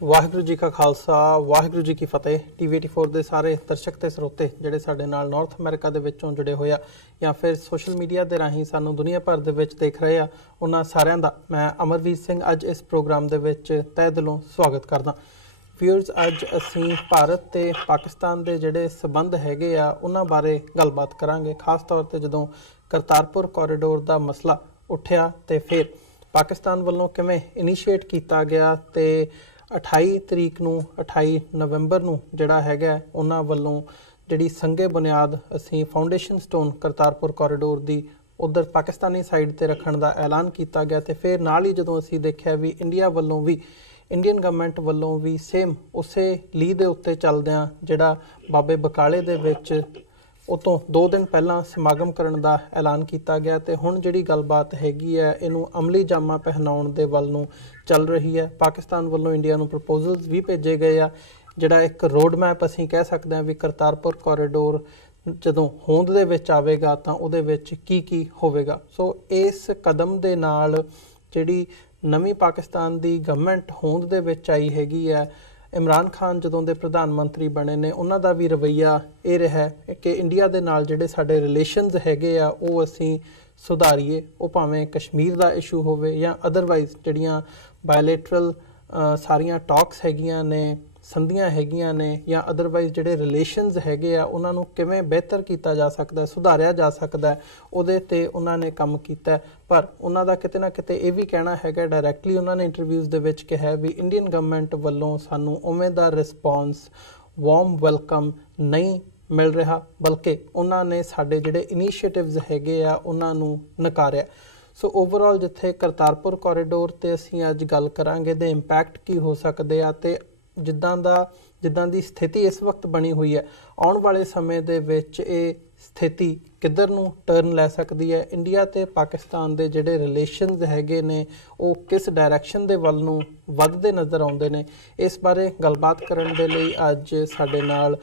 ਵਾਹਿਗੁਰੂ ਜੀ ਕਾ ਖਾਲਸਾ ਵਾਹਿਗੁਰੂ ਜੀ ਕੀ ਫਤਿਹ। TV84 ਦੇ ਸਾਰੇ ਦਰਸ਼ਕ ਤੇ ਸਰੋਤੇ ਜਿਹੜੇ ਸਾਡੇ ਨਾਲ ਨਾਰਥ ਅਮਰੀਕਾ ਦੇ ਵਿੱਚੋਂ ਜੁੜੇ ਹੋਏ ਆ ਜਾਂ ਫਿਰ ਸੋਸ਼ਲ ਮੀਡੀਆ ਦੇ ਰਾਹੀਂ ਸਾਨੂੰ ਦੁਨੀਆ ਭਰ ਦੇ ਵਿੱਚ ਦੇਖ ਰਹੇ ਆ, ਉਹਨਾਂ ਸਾਰਿਆਂ ਦਾ ਮੈਂ ਅਮਰਵੀਰ ਸਿੰਘ ਅੱਜ ਇਸ ਪ੍ਰੋਗਰਾਮ ਦੇ ਵਿੱਚ ਤਹਿ ਦਿਲੋਂ ਸਵਾਗਤ ਕਰਦਾ। ਵਿਊਅਰਸ, ਅੱਜ ਅਸੀਂ ਭਾਰਤ ਤੇ ਪਾਕਿਸਤਾਨ ਦੇ ਜਿਹੜੇ ਸਬੰਧ ਹੈਗੇ ਆ ਉਹਨਾਂ ਬਾਰੇ ਗੱਲਬਾਤ ਕਰਾਂਗੇ, ਖਾਸ ਤੌਰ ਤੇ ਜਦੋਂ ਕਰਤਾਰਪੁਰ ਕੋਰੀਡੋਰ ਦਾ ਮਸਲਾ ਉੱਠਿਆ ਤੇ ਫਿਰ ਪਾਕਿਸਤਾਨ ਵੱਲੋਂ ਕਿਵੇਂ ਇਨੀਸ਼ੀਏਟ ਕੀਤਾ ਗਿਆ ਤੇ 28 ਨਵੰਬਰ ਨੂੰ ਜਿਹੜਾ ਹੈਗਾ ਉਹਨਾਂ ਵੱਲੋਂ ਜਿਹੜੀ ਸੰਘੇ ਬੁਨਿਆਦ ਅਸੀਂ ਫਾਊਂਡੇਸ਼ਨ ਸਟੋਨ ਕਰਤਾਰਪੁਰ ਕੋਰੀਡੋਰ ਦੀ ਉਧਰ ਪਾਕਿਸਤਾਨੀ ਸਾਈਡ ਤੇ ਰੱਖਣ ਦਾ ਐਲਾਨ ਕੀਤਾ ਗਿਆ ਤੇ ਫਿਰ ਨਾਲ ਹੀ ਜਦੋਂ ਅਸੀਂ ਦੇਖਿਆ ਵੀ ਇੰਡੀਆ ਵੱਲੋਂ ਵੀ ਇੰਡੀਅਨ ਗਵਰਨਮੈਂਟ ਵੱਲੋਂ ਵੀ ਸੇਮ ਉਸੇ ਲੀਹ ਦੇ ਉੱਤੇ ਚੱਲਦਿਆਂ ਜਿਹੜਾ ਬਾਬੇ ਬਕਾਲੇ ਦੇ ਵਿੱਚ ਉਹ ਤੋਂ 2 ਦਿਨ ਪਹਿਲਾਂ ਸਮਾਗਮ ਕਰਨ ਦਾ ਐਲਾਨ ਕੀਤਾ ਗਿਆ ਤੇ ਹੁਣ ਜਿਹੜੀ ਗੱਲਬਾਤ ਹੈਗੀ ਹੈ ਇਹਨੂੰ ਅਮਲੀ ਜਾਮਾ ਪਹਿਨਾਉਣ ਦੇ ਵੱਲ ਨੂੰ ਚੱਲ ਰਹੀ ਹੈ। ਪਾਕਿਸਤਾਨ ਵੱਲੋਂ ਇੰਡੀਆ ਨੂੰ ਪ੍ਰਪੋਜ਼ਲਸ ਵੀ ਭੇਜੇ ਗਏ ਆ, ਜਿਹੜਾ ਇੱਕ ਰੋਡ ਮੈਪ ਅਸੀਂ ਕਹਿ ਸਕਦੇ ਹਾਂ ਵੀ ਕਰਤਾਰਪੁਰ ਕੋਰੀਡੋਰ ਜਦੋਂ ਹੋਂਦ ਦੇ ਵਿੱਚ ਆਵੇਗਾ ਤਾਂ ਉਹਦੇ ਵਿੱਚ ਕੀ ਹੋਵੇਗਾ। ਸੋ ਇਸ ਕਦਮ ਦੇ ਨਾਲ ਜਿਹੜੀ ਨਵੀਂ ਪਾਕਿਸਤਾਨ ਦੀ ਗਵਰਨਮੈਂਟ ਹੋਂਦ ਦੇ ਵਿੱਚ ਆਈ ਹੈਗੀ ਹੈ, ਇਮਰਾਨ ਖਾਨ ਜਦੋਂ ਦੇ ਪ੍ਰਧਾਨ ਮੰਤਰੀ ਬਣੇ ਨੇ ਉਹਨਾਂ ਦਾ ਵੀ ਰਵੱਈਆ ਇਹ ਰਿਹਾ ਕਿ ਇੰਡੀਆ ਦੇ ਨਾਲ ਜਿਹੜੇ ਸਾਡੇ ਰਿਲੇਸ਼ਨਸ ਹੈਗੇ ਆ ਉਹ ਅਸੀਂ ਸੁਧਾਰੀਏ। ਉਹ ਭਾਵੇਂ ਕਸ਼ਮੀਰ ਦਾ ਇਸ਼ੂ ਹੋਵੇ ਜਾਂ ਅਦਰਵਾਈਜ਼ ਜਿਹੜੀਆਂ ਬਾਇਲੇਟਰਲ ਸਾਰੀਆਂ ਟਾਕਸ ਹੈਗੀਆਂ ਨੇ, ਸੰਧੀਆਂ ਹੈਗੀਆਂ ਨੇ ਜਾਂ ਅਦਰਵਾਈਜ਼ ਜਿਹੜੇ ਰਿਲੇਸ਼ਨਸ ਹੈਗੇ ਆ ਉਹਨਾਂ ਨੂੰ ਕਿਵੇਂ ਬਿਹਤਰ ਕੀਤਾ ਜਾ ਸਕਦਾ, ਸੁਧਾਰਿਆ ਜਾ ਸਕਦਾ, ਉਹਦੇ ਤੇ ਉਹਨਾਂ ਨੇ ਕੰਮ ਕੀਤਾ। ਪਰ ਉਹਨਾਂ ਦਾ ਕਿਤੇ ਨਾ ਕਿਤੇ ਇਹ ਵੀ ਕਹਿਣਾ ਹੈਗਾ, ਡਾਇਰੈਕਟਲੀ ਉਹਨਾਂ ਨੇ ਇੰਟਰਵਿਊਜ਼ ਦੇ ਵਿੱਚ ਕਿਹਾ ਵੀ ਇੰਡੀਅਨ ਗਵਰਨਮੈਂਟ ਵੱਲੋਂ ਸਾਨੂੰ ਉਵੇਂ ਦਾ ਰਿਸਪੌਂਸ, ਵਾਰਮ ਵੈਲਕਮ ਨਹੀਂ ਮਿਲ ਰਿਹਾ, ਬਲਕਿ ਉਹਨਾਂ ਨੇ ਸਾਡੇ ਜਿਹੜੇ ਇਨੀਸ਼ੀਏਟਿਵਸ ਹੈਗੇ ਆ ਉਹਨਾਂ ਨੂੰ ਨਕਾਰਿਆ। ਸੋ ਓਵਰਆਲ ਜਿੱਥੇ ਕਰਤਾਰਪੁਰ ਕੋਰੀਡੋਰ ਤੇ ਅਸੀਂ ਅੱਜ ਗੱਲ ਕਰਾਂਗੇ ਦੇ ਇੰਪੈਕਟ ਕੀ ਹੋ ਸਕਦੇ ਆ ਤੇ ਜਿੱਦਾਂ ਦੀ ਸਥਿਤੀ ਇਸ ਵਕਤ ਬਣੀ ਹੋਈ ਹੈ, ਆਉਣ ਵਾਲੇ ਸਮੇਂ ਦੇ ਵਿੱਚ ਇਹ ਸਥਿਤੀ ਕਿੱਧਰ ਨੂੰ ਟਰਨ ਲੈ ਸਕਦੀ ਹੈ, ਇੰਡੀਆ ਤੇ ਪਾਕਿਸਤਾਨ ਦੇ ਜਿਹੜੇ ਰਿਲੇਸ਼ਨਸ ਹੈਗੇ ਨੇ ਉਹ ਕਿਸ ਡਾਇਰੈਕਸ਼ਨ ਦੇ ਵੱਲ ਨੂੰ ਵੱਧਦੇ ਨਜ਼ਰ ਆਉਂਦੇ ਨੇ, ਇਸ ਬਾਰੇ ਗੱਲਬਾਤ ਕਰਨ ਦੇ ਲਈ ਅੱਜ ਸਾਡੇ ਨਾਲ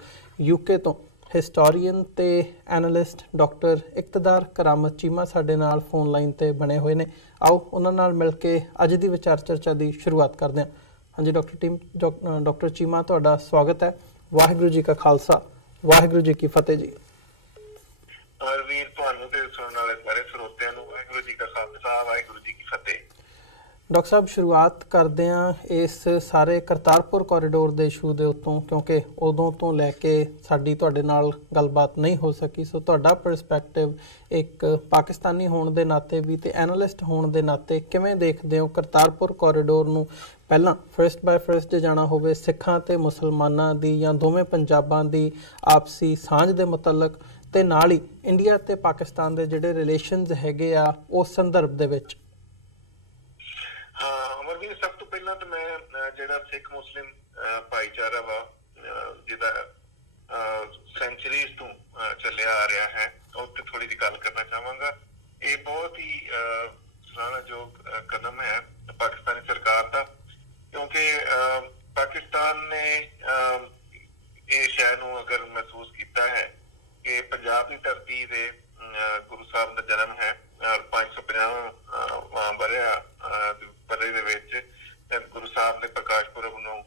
UK ਤੋਂ ਹਿਸਟੋਰੀਅਨ ਤੇ ਐਨਾਲਿਸਟ ਡਾਕਟਰ ਇਕਤਦਾਰ ਕਰਾਮਤ ਚੀਮਾ ਸਾਡੇ ਨਾਲ ਫੋਨ ਲਾਈਨ ਤੇ ਬਣੇ ਹੋਏ ਨੇ। ਆਓ ਉਹਨਾਂ ਨਾਲ ਮਿਲ ਕੇ ਅੱਜ ਦੀ ਵਿਚਾਰ ਚਰਚਾ ਦੀ ਸ਼ੁਰੂਆਤ ਕਰਦੇ ਹਾਂ। ਹਾਂਜੀ ਡਾਕਟਰ ਚੀਮਾ, ਤੁਹਾਡਾ ਸਵਾਗਤ ਹੈ। ਵਾਹਿਗੁਰੂ ਜੀ ਕਾ ਖਾਲਸਾ ਵਾਹਿਗੁਰੂ ਜੀ ਕੀ ਫਤਿਹ ਜੀ। ਵੀਰ ਤੁਹਾਨੂੰ ਤੇ ਸੁਣਨ ਵਾਲੇ ਸਾਰੇ ਸਰੋਤਿਆਂ ਨੂੰ ਵਾਹਿਗੁਰੂ ਜੀ ਕਾ ਖਾਲਸਾ ਵਾਹਿਗੁਰੂ ਜੀ ਕੀ ਫਤਿਹ। ਡਾਕਟਰ ਸਾਹਿਬ, ਸ਼ੁਰੂਆਤ ਕਰਦੇ ਹਾਂ ਇਸ ਸਾਰੇ ਕਰਤਾਰਪੁਰ ਕੋਰੀਡੋਰ ਦੇ ਇਸ਼ੂ ਦੇ ਉੱਤੋਂ, ਕਿਉਂਕਿ ਉਦੋਂ ਤੋਂ ਲੈ ਕੇ ਸਾਡੀ ਤੁਹਾਡੇ ਨਾਲ ਗੱਲਬਾਤ ਨਹੀਂ ਹੋ ਸਕੀ। ਸੋ ਤੁਹਾਡਾ ਪਰਸਪੈਕਟਿਵ ਇੱਕ ਪਾਕਿਸਤਾਨੀ ਹੋਣ ਦੇ ਨਾਤੇ ਵੀ ਤੇ ਐਨਾਲਿਸਟ ਹੋਣ ਦੇ ਨਾਤੇ ਕਿਵੇਂ ਦੇਖਦੇ ਹੋ ਕਰਤਾਰਪੁਰ ਕੋਰੀਡੋਰ ਨੂੰ? ਪਹਿਲਾਂ ਫਰਸਟ ਬਾਏ ਫਰਸਟ ਜੇ ਜਾਣਾ ਹੋਵੇ ਸਿੱਖਾਂ ਤੇ ਮੁਸਲਮਾਨਾਂ ਦੀ ਜਾਂ ਦੋਵੇਂ ਪੰਜਾਬਾਂ ਦੀ ਆਪਸੀ ਸਾਂਝ ਦੇ ਮੁਤਲਕ ਤੇ ਨਾਲ ਹੀ ਇੰਡੀਆ ਤੇ ਪਾਕਿਸਤਾਨ ਦੇ ਜਿਹੜੇ ਰਿਲੇਸ਼ਨਸ ਹੈਗੇ ਆ ਉਸ ਸੰਦਰਭ ਦੇ ਵਿੱਚ। ਅਮਰਵੀਰ, ਸਭ ਤੋਂ ਪਹਿਲਾਂ ਤਾਂ ਮੈਂ ਜਿਹੜਾ ਸਿੱਖ ਮੁਸਲਿਮ ਭਾਈਚਾਰਾ ਵਾ ਜਿਹਦਾ ਸੈਂਚੁਰੀਜ਼ ਤੋਂ ਚੱਲਿਆ ਆ ਰਿਹਾ ਹੈ ਉਹ ਤੇ ਥੋੜੀ ਜਿਹੀ ਗੱਲ ਕਰਨਾ ਚਾਹਾਂਗਾ। ਇਹ ਬਹੁਤ ਹੀ ਸਰਾਹਨਾਯੋਗ ਕਦਮ ਹੈ ਪਾਕਿਸਤਾਨੀ ਸਰਕਾਰ ਦਾ, ਕਿਉਂਕਿ ਪਾਕਿਸਤਾਨ ਨੇ ਇਹ ਸ਼ਹਿਰ ਨੂੰ ਅਗਰ ਮਹਿਸੂਸ ਕੀਤਾ ਹੈ ਕਿ ਪੰਜਾਬ ਦੀ ਧਰਤੀ ਦੇ ਗੁਰੂ ਸਾਹਿਬ ਦਾ ਜਨਮ ਹੈ 550ਵਾਂ ਵਰ੍ਹੇ ਦੇ ਵਿੱਚ ਗੁਰੂ ਸਾਹਿਬ ਦੇ ਪ੍ਰਕਾਸ਼ ਪੁਰਬ ਨੂੰ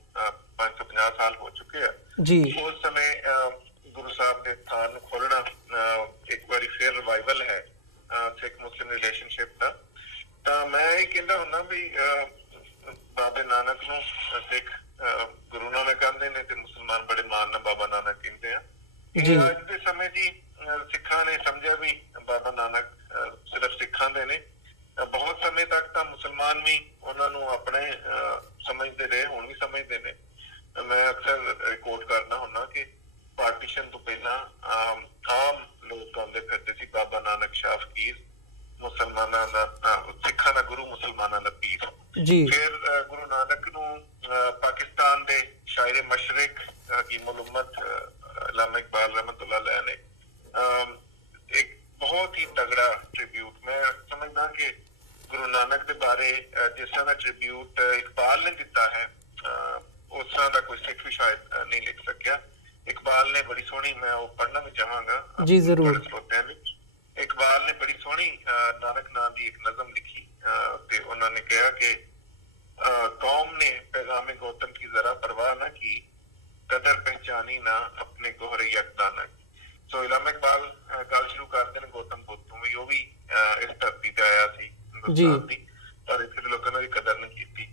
550 ਸਾਲ ਹੋ ਚੁੱਕੇ ਆ ਜੀ। ਉਸ ਸਮੇਂ ਗੁਰੂ ਸਾਹਿਬ ਦੇ ਸਥਾਨ ਨੂੰ ਖੋਲਣਾ ਇੱਕ ਵਾਰੀ ਫਿਰ ਰਿਵਾਈਵਲ ਹੈ ਸਿੱਖ ਮੁਸਲਿਮ ਰਿਲੇਸ਼ਨਸ਼ਿਪ ਦਾ। ਤਾਂ ਮੈਂ ਇਹ ਕਹਿੰਦਾ ਹੁੰਦਾ ਵੀ ਬਾਬੇ ਨਾਨਕ ਨੂੰ ਸਿੱਖ ਗੁਰੂ ਨਾਨਕ ਕਹਿੰਦੇ ਨੇ ਤੇ ਮੁਸਲਮਾਨ ਬੜੇ ਮਾਣ ਨਾਲ ਬਾਬਾ ਨਾਨਕ ਕਹਿੰਦੇ ਆ। ਅੱਜ ਦੇ ਸਮੇਂ ਜੀ ਸਿੱਖਾਂ ਨੇ ਸਮਝਿਆ ਵੀ ਬਾਬਾ ਨਾਨਕ ਸਿਰਫ ਸਿੱਖਾਂ ਦੇ ਨੇ। ਬਹੁਤ ਸਮੇਂ ਤੱਕ ਤਾਂ ਮੁਸਲਮਾਨ ਵੀ ਉਹਨਾਂ ਨੂੰ ਆਪਣੇ ਸਮਝਦੇ ਰਹੇ, ਹੁਣ ਵੀ ਸਮਝਦੇ ਨੇ। ਮੈਂ ਅਕਸਰ ਰਿਕਾਰਡ ਕਰਦਾ ਹੁੰਦਾ ਕਿ ਪਾਰਟੀਸ਼ਨ ਤੋਂ ਪਹਿਲਾਂ ਆਮ ਲੋਕ ਕਹਿੰਦੇ ਫਿਰਦੇ ਸੀ ਬਾਬਾ ਨਾਨਕ ਸ਼ਾਹ ਫਕੀਰ, ਮੁਸਲਮਾਨਾਂ ਦਾ ਸਿੱਖਾਂ ਦਾ ਗੁਰੂ, ਮੁਸਲਮਾਨਾਂ ਦਾ ਪੀਰ। ਫਿਰ ਗੁਰੂ ਨਾਨਕ ਨੂੰ ਪਾਕਿਸਤਾਨ ਦੇ ਸ਼ਾਇਰ ਮਸ਼ਰਿਕ ਹਕੀਮੁਲ ਉਮਤ ਅਲਾਮਾ ਇਕਬਾਲ ਰਹਿਮਤੁल्लाह ਅਲੈਹ ਨੇ ਇੱਕ ਬਹੁਤ ਹੀ ਤਗੜਾ ਟ੍ਰਿਬਿਊਟ, ਮੈਂ ਸਮਝਦਾ ਕਿ ਗੁਰੂ ਨਾਨਕ ਦੇ ਬਾਰੇ ਜਿਸ ਤਰ੍ਹਾਂ ਦਾ ਟ੍ਰਿਬਿਊਟ ਇਕਬਾਲ ਨੇ ਦਿੱਤਾ ਹੈ ਉਸ ਤਰ੍ਹਾਂ ਦਾ ਕੋਈ ਸਿੱਖ ਵੀ ਸ਼ਾਇਦ ਨਹੀਂ ਲਿਖ ਸਕਿਆ। ਇਕਬਾਲ ਨੇ ਬੜੀ ਸੋਹਣੀ, ਮੈਂ ਉਹ ਪੜ੍ਹਨਾ ਵੀ ਚਾਹਾਂਗਾ ਜੀ ਜ਼ਰੂਰ ਸਰੋਤਿਆਂ ਨੂੰ। ਇਕਬਾਲ ਨੇ ਬੜੀ ਸੋਹਣੀ ਨਾਨਕ ਨਾਂ ਦੀ ਇੱਕ ਨਜ਼ਮ ਲਿਖੀ ਤੇ ਉਹਨਾਂ ਨੇ ਕਿਹਾ ਕਿ कौम ने पैगाम गौतम की जरा की, कदर पहचानी ना अपने गोहरे यकदा ना की। सो इलामा इकबाल गल शुरू करते हैं गौतम बुद्ध ਤੋਂ ਵੀ, ਉਹ ਵੀ ਇਸ ਧਰਤੀ ਤੇ ਆਇਆ ਸੀ ਹਿੰਦੁਸਤਾਨ ਦੀ, ਪਰ ਇੱਥੇ ਦੇ ਲੋਕਾਂ ਨੇ ਉਹਦੀ ਕਦਰ ਨਹੀਂ ਕੀਤੀ।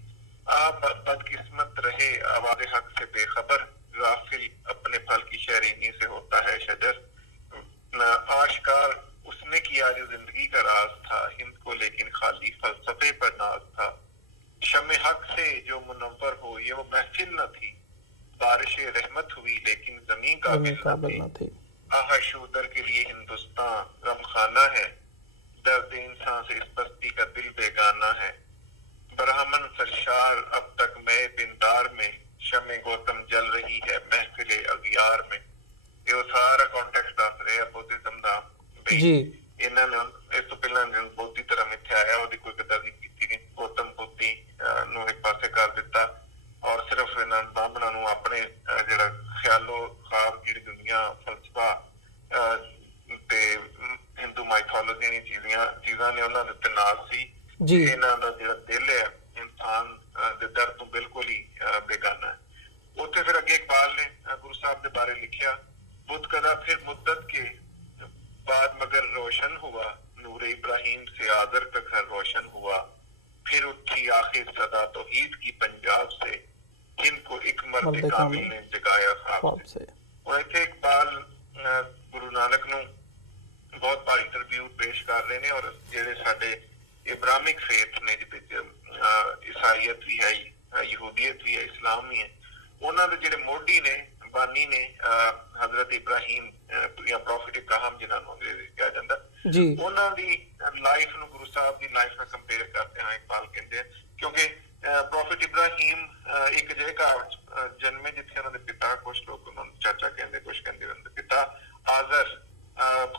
आप बदकिस्मत रहे आवाज़ हक से बेखबर, गाफिल अपने फल की शहरीनी से होता है शजर। आशकार उसने किया जो जिंदगी का राज था, हिंद को लेकिन खाली फलसफे पर नाज था। शमे हक से जो मुनव्वर हो ये वो महफिल न थी, बारिश रहमत हुई लेकिन जमीन काबिल न थी। आह शूदर के लिए हिंदुस्तान गमखाना है, दर्द इंसान से इस बस्ती का दिल बेगाना है। ब्राह्मण सरशार अब तक मैं बिंदार में, शमे गौतम जल रही है महफिले अगियार में। ये सारा कॉन्टेक्स्ट दस रहे बुद्धिज्म ਦਾ ਜੀ। ਇਹਨਾਂ ਨੇ ਇਸ ਤੋਂ ਪਹਿਲਾਂ ਬੋਧੀ ਧਰਮ ਇੱਥੇ ਆਇਆ, ਉਹਦੀ ਕੋਈ ਕਦਰ ਨਹੀਂ ਕੀਤੀ ਗਈ। ਗੌਤਮ ਬੁੱਧੀ ਨੂੰ ਇੱਕ ਪਾਸੇ ਕਰ ਦਿੱਤਾ ਔਰ ਸਿਰਫ ਇਹਨਾਂ ਬ੍ਰਾਹਮਣਾਂ ਨੂੰ ਆਪਣੇ ਜਿਹੜਾ ਖਿਆਲੋ ਖਾਬ ਜਿਹੜੀ ਦੁਨੀਆ ਫਲਸਫਾ ਤੇ ਹਿੰਦੂ ਮਾਈਥੋਲੋਜੀ ਦੀਆਂ ਚੀਜ਼ਾਂ ਨੇ ਉਹਨਾਂ ਦੇ ਉੱਤੇ ਨਾਜ਼ ਸੀ। ਇਹਨਾਂ ਦਾ ਜਿਹੜਾ ਦਿਲ ਹੈ ਇਨਸਾਨ ਦੇ ਦਰ ਤੋਂ ਬਿਲਕੁਲ ਹੀ ਬੇਗਾਨਾ ਹੈ। ਉੱਥੇ ਫਿਰ ਅੱਗੇ ਇਕਬਾਲ ਨੇ ਗੁਰੂ ਸਾਹਿਬ ਦੇ ਬਾਰੇ ਲਿਖਿਆ, बुद्ध कदा फिर मुद्दत के बाद मगर रोशन हुआ, नूर इब्राहिम से आदर का घर रोशन हुआ। फिर उठी आखिर सदा तौहीद की पंजाब से, हिंद को एक मर्द कामिल ने जगाया ख्वाब से। और इत्थे इकबाल गुरु नानक नूं बहुत भारी ट्रिब्यूट पेश कर रहे हैं और जिहड़े साडे इब्राहिमिक फेथ ने जिहदे च ईसाईयत भी है, यहूदीयत भी है, इस्लाम भी है, उन्हां दे जिहड़े मोढी ने बानी ने हजरत इब्राहिम या प्रॉफिट इब्राहिम जिन्हां नूं अंग्रेजी कहा जांदा जी, उन्हां दी लाइफ नूं गुरु साहब दी लाइफ नाल कंपेयर करते हैं इकबाल कहंदे हैं, क्योंकि प्रॉफिट इब्राहिम एक अजिहे घर जन्मे जिथे उन्हां दे पिता, कुछ लोग उन्हां नूं चाचा कहंदे, कुछ कहंदे उन्हां दे पिता आज़र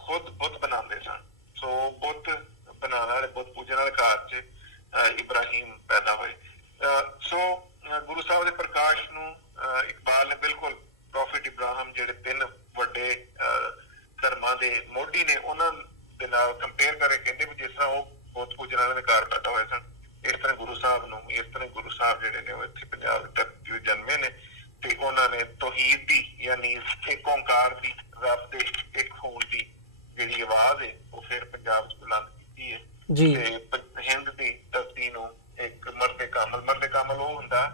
खुद बुत बनांदे सन। सो बुत बनाने वाले, बुत पूजन वाले घर च इब्राहिम पैदा होए। सो गुरु साहब दे प्रकाश नूं इकबाल ने बिल्कुल प्रॉफिट इब्राहिम ਜਿਹੜੇ ਤਿੰਨ ਵੱਡੇ ਧਰਮਾਂ ਦੇ ਮੋਢੀ ਨੇ ਉਹਨਾਂ ਦੇ ਨਾਲ ਕੰਪੇਅਰ ਕਰਕੇ ਕਹਿੰਦੇ ਵੀ ਜਿਸ ਤਰ੍ਹਾਂ ਉਹ ਬਹੁਤ ਪੂਜਣ ਵਾਲੇ ਦੇ ਘਰ ਪੈਦਾ ਹੋਏ ਸਨ, ਇਸ ਤਰ੍ਹਾਂ ਗੁਰੂ ਸਾਹਿਬ ਨੂੰ, ਇਸ ਤਰ੍ਹਾਂ ਗੁਰੂ ਸਾਹਿਬ ਜਿਹੜੇ ਨੇ ਉਹ ਇੱਥੇ ਪੰਜਾਬ ਦੇ ਜਨਮੇ ਨੇ ਤੇ ਉਹਨਾਂ ਨੇ ਤੌਹੀਦ ਦੀ ਯਾਨੀ ਇੱਕ ਓਂਕਾਰ ਦੀ, ਰੱਬ ਦੇ ਇੱਕ ਹੋਣ ਦੀ ਜਿਹੜੀ ਆਵਾਜ਼ ਹੈ ਉਹ ਫਿਰ ਪੰਜਾਬ 'ਚ ਬੁਲੰਦ ਕੀਤੀ ਹੈ ਤੇ ਹਿੰਦ ਦੀ ਧਰਤੀ ਨੂੰ ਇੱਕ ਮਰਦੇ ਕਾਮਲ ਉਹ ਹੁੰਦਾ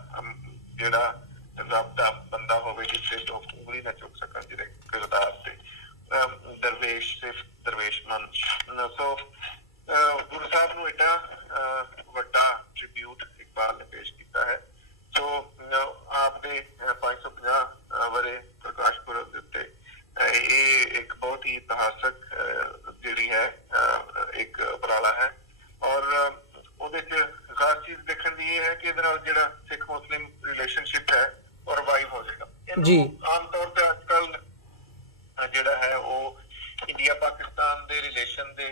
ਜਿਹੜਾ ਰੱਬ ਦਾ ਬੰਦਾ ਹੋਵੇ ਜਿੱਥੇ ਲੋਕ ਉਂਗਲੀ ਨਾ ਚੁੱਕ ਸਕਣ, ਜਿਹੜੇ ਕਿਰਦਾਰ ਤੇ ਦਰਵੇਸ਼ ਸਿਰਫ ਦਰਵੇਸ਼ ਮਨ। ਸੋ ਗੁਰੂ ਸਾਹਿਬ ਨੂੰ ਏਡਾ ਵੱਡਾ ਟ੍ਰਿਬਿਊਟ ਇਕਬਾਲ ਨੇ ਪੇਸ਼ ਕੀਤਾ ਹੈ। ਸੋ ਆਪ ਦੇ 550 ਵਰੇ ਪ੍ਰਕਾਸ਼ ਪੁਰਬ ਦੇ ਉੱਤੇ ਇਹ ਇੱਕ ਬਹੁਤ ਹੀ ਇਤਿਹਾਸਕ ਜਿਹੜੀ ਹੈ ਇੱਕ ਉਪਰਾਲਾ ਹੈ ਔਰ ਉਹਦੇ ਚ ਖਾਸ ਚੀਜ਼ ਦੇਖਣ ਦੀ ਇਹ ਹੈ ਕਿ ਇਹਦੇ ਨਾਲ ਜਿਹੜਾ ਸਿੱਖ ਮੁਸਲਿਮ ਰਿਲੇਸ਼ਨਸ਼ਿਪ ਹੈ ਉਹ ਰਿਵਾਈਵ ਹੋ ਜਾਏਗਾ। ਇਹਨੂੰ ਆਮ ਤੌਰ ਤੇ ਅੱਜ ਕੱਲ ਜਿਹੜਾ ਹੈ ਉਹ ਇੰਡੀਆ ਪਾਕਿਸਤਾਨ ਦੇ ਰਿਲੇਸ਼ਨ ਦੇ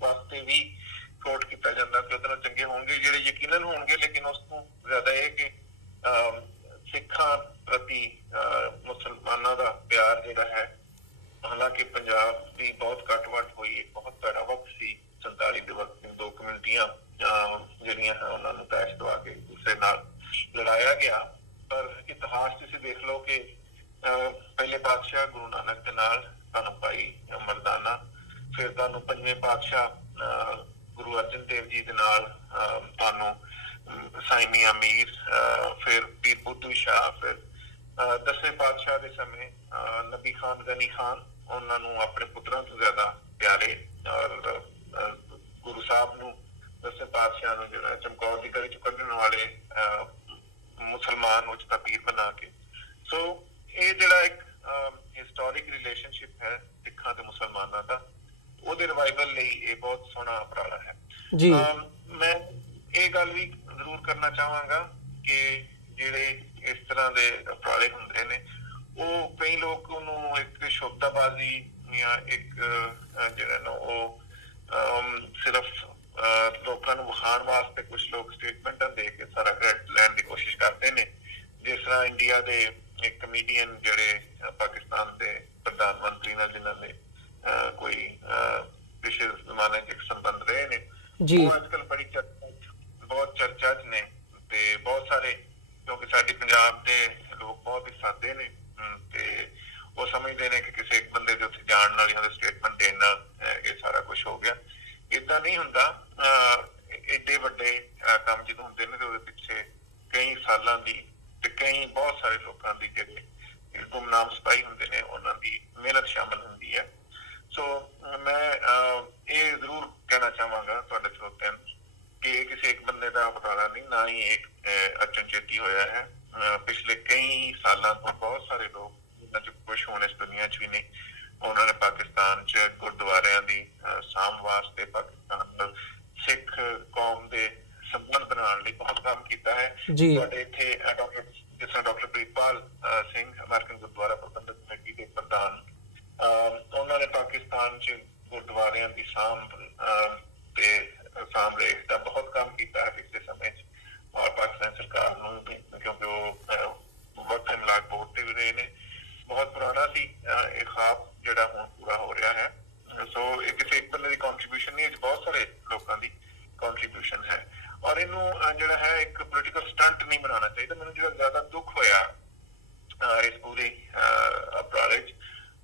ਵਾਸਤੇ ਵੀ ਕੋਟ ਕੀਤਾ ਜਾਂਦਾ ਕਿ ਉਹਦੇ ਨਾਲ ਚੰਗੇ ਹੋਣਗੇ ਜਿਹੜੇ ਯਕੀਨਨ ਹੋਣਗੇ, ਲੇਕਿਨ ਉਸ ਤੋਂ ਜ਼ਿਆਦਾ ਇਹ ਕਿ ਸਿੱਖਾਂ ਪ੍ਰਤੀ ਮੁਸਲਮਾਨਾਂ ਦਾ ਪਿਆਰ ਜਿਹੜਾ ਹੈ, ਹਾਲਾਂਕਿ ਪੰਜਾਬ ਦੀ ਬਹੁਤ ਘੱਟ ਵੱਟ ਹੋਈ, ਇੱਕ ਬਹੁਤ ਭੈੜਾ ਵਕਤ ਸੀ 47 ਦੇ ਵਕਤ ਦੋ ਕਮਿਊਨਿਟੀਆਂ ਜਿਹੜੀਆਂ ਹੈ ਉਹਨਾਂ ਨੂੰ ਤੈਸ਼ ਦਵਾ ਕੇ ਦੂਸਰੇ ਨਾਲ ਲੜਾਇਆ ਗਿਆ। ਪਰ ਇਤਿਹਾਸ ਤੁਸੀਂ ਦੇਖ ਲਓ ਕਿ ਪਹਿਲੇ ਪਾਤਸ਼ਾਹ ਗੁਰੂ ਨਾਨਕ ਦੇ ਨਾਲ ਤੁਹਾਨੂੰ ਭਾਈ ਮਰਦਾਨਾ, ਫਿਰ ਤੁਹਾਨੂੰ ਪੰਜਵੇਂ ਪਾਤਸ਼ਾਹ ਗੁਰੂ ਅਰਜਨ ਦੇਵ ਜੀ ਦੇ ਨਾਲ ਤੁਹਾਨੂੰ ਸਾਈਂ ਮੀਆਂ ਮੀਰ, ਫਿਰ ਪੀਰ ਬੁੱਧੂ ਸ਼ਾਹ, ਫਿਰ 10ਵੇਂ ਪਾਤਸ਼ਾਹ ਦੇ ਸਮੇਂ ਨਬੀ ਖਾਨ ਗਨੀ ਖਾਨ, ਉਹਨਾਂ ਨੂੰ ਆਪਣੇ ਪੁੱਤਰਾਂ ਤੋਂ ਜ਼ਿਆਦਾ ਪਿਆਰੇ ਔਰ ਗੁਰੂ ਸਾਹਿਬ ਨੂੰ 10ਵੇਂ ਪਾਤਸ਼ਾਹ ਨੂੰ ਜਿਹੜਾ ਚਮਕੌਰ ਦੀ ਗੜੀ ਚੋਂ ਕੱਢਣ ਵਾਲੇ ਮੁਸਲਮਾਨ ਉੱਚ ਦਾ ਪੀਰ ਬਣਾ ਕੇ। ਸੋ ਇਹ ਜਿਹੜਾ ਇੱਕ ਹਿਸਟੋਰਿਕ ਰਿਲੇਸ਼ਨਸ਼ਿਪ ਹੈ ਸਿੱਖਾਂ ਤੇ ਮੁਸਲਮਾਨਾਂ ਦਾ, ਉਹਦੇ ਰਿਵਾਈਵਲ ਲਈ ਇਹ ਬਹੁਤ ਸੋਹਣਾ ਉਪਰਾਲਾ ਹੈ ਜੀ। ਮੈਂ ਇਹ ਗੱਲ ਵੀ ਜ਼ਰੂਰ ਕਰਨਾ ਚਾਹਾਂਗਾ ਕਿ ਜਿਹੜੇ ਇਸ ਤਰ੍ਹਾਂ ਦੇ ਉਪਰਾਲੇ ਹੁੰਦੇ ਨੇ ਉਹ ਕਈ ਲੋਕ ਉਹਨੂੰ ਇੱਕ ਸ਼ਬਦਾਬਾਜ਼ੀ ਜਾਂ ਇੱਕ ਜਿਹੜਾ ਨਾ ਉਹ ਸਿਰਫ ਲੋਕਾਂ ਨੂੰ ਵਿਖਾਉਣ ਵਾਸਤੇ ਕੁਛ ਲੋਕ ਸਟੇਟਮੈਂਟਾਂ ਦੇ ਕੇ ਸਾਰਾ ਕ੍ਰੈਡਿਟ ਲੈਣ ਦੀ ਕੋਸ਼ਿਸ਼ ਕਰਦੇ ਨੇ। ਜਿਸ ਤਰ੍ਹਾਂ ਇੰਡੀਆ ਦੇ ਇੱਕ ਕਮੇਡੀਅਨ ਜਿਹੜੇ ਪਾਕਿਸਤਾਨ ਦੇ ਪ੍ਰਧਾਨ ਮੰਤਰੀ ਨਾਲ ਜਿਨ੍ਹਾਂ ਦੇ ਕੋਈ ਪਿਛਲੇ ਜ਼ਮਾਨੇ 'ਚ ਇੱਕ ਸੰਬੰਧ ਰਹੇ ਨੇ, ਉਹ ਅੱਜ ਕੱਲ੍ਹ ਬੜੀ ਬਹੁਤ ਚਰਚਾ 'ਚ ਨੇ ਤੇ ਬਹੁਤ ਸਾਰੇ ਕਿਉਂਕਿ ਸਾਡੇ ਪੰਜਾਬ ਦੇ ਲੋਕ ਬਹੁਤ ਹੀ ਸਾਦੇ ਨੇ ਤੇ ਉਹ ਸਮਝਦੇ ਨੇ ਕਿ ਕਿਸੇ ਇੱਕ ਬੰਦੇ ਦੇ ਉੱਥੇ ਜਾਣ ਨਾਲ ਜਾਂ ਸਟੇਟਮੈਂਟ ਦੇਣ ਨਾਲ ਇਹ ਸਾਰਾ ਕੁਝ ਹੋ ਗਿਆ। ਏਦਾਂ ਨਹੀਂ ਹੁੰਦਾ। ਏਡੇ ਵੱਡੇ ਕੰਮ ਜਦੋਂ ਹੁੰਦੇ ਨੇ ਤੇ ਉਹਦੇ ਪਿੱਛੇ ਕਈ ਸਾਲਾਂ ਦੀ ਤੇ ਕਈ ਬਹੁਤ ਸਾਰੇ ਲੋਕਾਂ ਦੀ ਜਿਹੜੇ ਗੁੰਮਨਾਮ ਸਿਪਾਹੀ ਹੁੰਦੇ ਨੇ ਉਹਨਾਂ ਦੀ ਮਿਹਨਤ ਸ਼ਾਮਿਲ ਹੁੰਦੀ ਹੈ। ਸੋ ਮੈਂ ਇਹ ਜ਼ਰੂਰ ਕਹਿਣਾ ਚਾਹਾਂਗਾ ਤੁਹਾਡੇ ਸਰੋਤਿਆਂ ਨੂੰ ਕਿ ਇਹ ਕਿਸੇ ਇੱਕ ਬੰਦੇ ਦਾ ਬਟਾਲਾ ਨਹੀਂ, ਨਾ ਹੀ ਇੱਕ ਅਚਨਚੇਤੀ ਹੋਇਆ ਹੈ। ਪਿਛਲੇ ਕਈ ਸਾਲਾਂ ਤੋਂ ਬਹੁਤ ਸਾਰੇ ਲੋਕ ਜਿਨ੍ਹਾਂ 'ਚ ਖੁਸ਼ ਹੋਣ ਇਸ ਦੁਨੀਆ 'ਚ ਵੀ ਨੇ, ਉਹਨਾਂ ਨੇ ਪਾਕਿਸਤਾਨ 'ਚ ਗੁਰਦੁਆਰਿਆਂ ਦੀ ਸਾਂਭ ਵਾਸਤੇ, ਪਾਕਿਸਤਾਨ ਨਾਲ ਸਿੱਖ ਕੌਮ ਦੇ ਸੰਬੰਧ ਬਣਾਉਣ ਲਈ ਬਹੁਤ ਕੰਮ ਕੀਤਾ ਹੈ। ਸਾਡੇ ਇੱਥੇ ਜਿਸ ਤਰ੍ਹਾਂ ਡਾਕਟਰ ਪ੍ਰੀਤਪਾਲ ਸਿੰਘ ਅਮਰੀਕਨ ਗੁਰਦੁਆਰਾ ਪ੍ਰਬੰਧਕ ਕਮੇਟੀ ਦੇ ਪ੍ਰਧਾਨ, ਉਹਨਾਂ ਨੇ ਪਾਕਿਸਤਾਨ 'ਚ ਗੁਰਦੁਆਰਿਆਂ ਦੀ ਸਾਂਭ ਤੇ ਸਾਂਭ-ਰੇਖ ਦਾ ਬਹੁਤ ਕੰਮ ਕੀਤਾ ਹੈ ਪਿਛਲੇ ਸਮੇਂ 'ਚ, ਔਰ ਪਾਕਿਸਤਾਨ ਸਰਕਾਰ ਨੂੰ ਵੀ, ਕਿਉਂਕਿ ਉਹ ਵਕਤ ਇਮਲਾਕ ਬੋਰਡ ਤੇ ਵੀ ਰਹੇ ਨੇ। ਬਹੁਤ ਪੁਰਾਣਾ ਸੀ ਇਹ ਖ਼ਾਬ ਜਿਹੜਾ ਹੁਣ ਪੂਰਾ ਹੋ ਰਿਹਾ ਹੈ। ਸੋ ਇਹ ਕਿਸੇ ਇੱਕ ਬੰਦੇ ਦੀ ਕੰਟਰੀਬਿਊਸ਼ਨ ਨਹੀਂ, ਇਹ ਬਹੁਤ ਸਾਰੇ ਲੋਕਾਂ ਦੀ ਕੰਟਰੀਬਿਊਸ਼ਨ ਹੈ। ਔਰ ਇਹਨੂੰ ਜਿਹੜਾ ਹੈ ਇੱਕ ਪੋਲੀਟੀਕਲ ਸਟੰਟ ਨਹੀਂ ਬਣਾਉਣਾ ਚਾਹੀਦਾ। ਮੈਨੂੰ ਜਿਹੜਾ ਜ਼ਿਆਦਾ ਦੁੱਖ ਹੋਇਆ ਇਸ ਪੂਰੇ ਉਪਰਾਲੇ 'ਚ,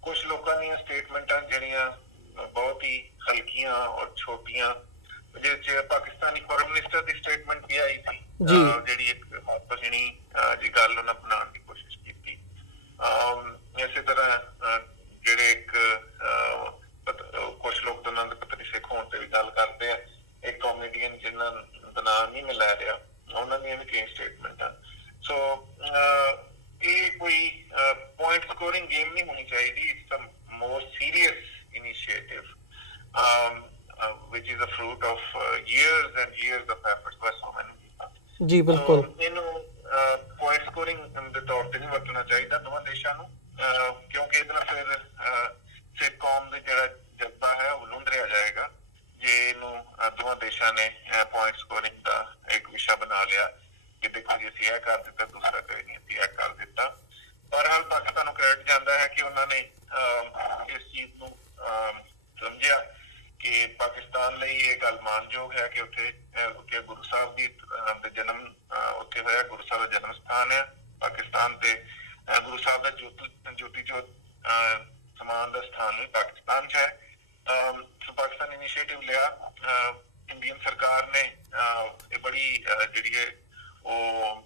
ਕੁਛ ਲੋਕਾਂ ਦੀਆਂ ਸਟੇਟਮੈਂਟਾਂ ਜਿਹੜੀਆਂ ਬਹੁਤ ਹੀ ਹਲਕੀਆਂ ਔਰ ਛੋਟੀਆਂ, ਜਿਹਦੇ 'ਚ ਪਾਕਿਸਤਾਨੀ ਫੋਰਨ ਮਿਨਿਸਟਰ ਦੀ ਸਟੇਟਮੈਂਟ ਵੀ ਆਈ ਸੀ, ਜਿਹੜੀ ਇੱਕ ਮਹੱਤਵਪੂਰਨ ਜੀ ਗੱਲ ਉਹਨਾਂ ਬਣਾਉਣ ਦੀ ਕੋਸ਼ਿਸ਼ ਕੀਤੀ। ਇਸੇ ਤਰ੍ਹਾਂ ਜਿਹੜੇ ਇੱਕ ਕੁਛ ਲੋਕ ਤਾਂ ਉਹਨਾਂ ਦੇ ਪਤਾ ਨਹੀਂ ਸਿੱਖ ਹੋਣ ਤੇ ਵੀ ਗੱਲ ਕਰਦੇ ਆ, ਇੱਕ ਕਾਮੇਡੀਅਨ ਜਿਹਨਾਂ ਦਾ ਨਾਮ ਨਹੀਂ ਮੈਂ ਲੈ ਰਿਹਾ, ਉਹਨਾਂ ਦੀਆਂ ਵੀ ਕਈ ਸਟੇਟਮੈਂਟਾਂ। ਸੋ ਇਹ ਕੋਈ ਪੁਆਇੰਟ ਸਕੋਰਿੰਗ ਗੇਮ ਨਹੀਂ ਹੋਣੀ ਚਾਹੀਦੀ। It's a more serious initiative which is a fruit of years and years of efforts by so many people। ਜੀ ਬਿਲਕੁਲ, ਇਹਨੂੰ ਪੁਆਇੰਟ ਸਕੋਰਿੰਗ ਦੇ ਤੌਰ ਤੇ ਨਹੀਂ ਵਰਤਣਾ ਚਾਹੀਦਾ ਦੋਵਾਂ ਦੇਸ਼ਾਂ ਨੂੰ, ਕਿਉਂਕਿ ਇਹਦੇ ਨਾਲ ਫਿਰ ਸਿੱਖ ਕੌਮ ਦੇ ਜਿਹੜਾ ਜਜ਼ਬਾ ਹੈ ਉਹ ਲੁੰਦਰਿਆ ਜਾਏਗਾ ਜੇ ਇਹਨੂੰ ਦੋਵਾਂ ਦੇਸ਼ਾਂ ਨੇ ਪੁਆਇੰਟ ਸਕੋਰਿੰਗ ਦਾ ਇੱਕ ਵਿਸ਼ਾ ਬਣਾ ਲਿਆ ਕਿ ਦੇਖੋ ਜੀ ਅਸੀਂ ਇਹ ਕਰ ਦਿੱਤਾ, ਦੂਸਰਾ ਕੋਈ ਨਹੀਂ ਅਸੀਂ ਇਹ ਕਰ ਦਿੱਤਾ। ਬਹਰਹਾਲ ਪਾਕਿਸਤਾਨ ਨੂੰ ਕ੍ਰੈਡਿਟ ਜਾਂਦਾ ਹੈ ਕਿ ਉਹਨਾਂ ਨੇ ਇਸ ਚੀਜ਼ ਨੂੰ ਸਮਝਿਆ ਕਿ ਪਾਕਿਸਤਾਨ ਲਈ ਇਹ ਗੱਲ ਮਾਣਯੋਗ ਹੈ ਕਿ ਉੱਥੇ ਗੁਰੂ ਸਾਹਿਬ ਦੇ ਜਨਮ ਉੱਥੇ ਹੋਇਆ, ਗੁਰੂ ਸਾਹਿਬ ਦਾ ਜਨਮ ਸਥਾਨ ਹੈ ਪਾਕਿਸਤਾਨ ਤੇ ਗੁਰੂ ਸਾਹਿਬ ਦਾ ਜੋਤੀ ਜੋਤ ਸਮਾਨ ਦਾ ਸਥਾਨ ਵੀ ਪਾਕਿਸਤਾਨ 'ਚ ਹੈ। ਸੋ ਪਾਕਿਸਤਾਨ ਇਨੀਸ਼ੀਏਟਿਵ ਲਿਆ, ਇੰਡੀਅਨ ਸਰਕਾਰ ਨੇ ਇਹ ਬੜੀ ਜਿਹੜੀ ਹੈ ਉਹ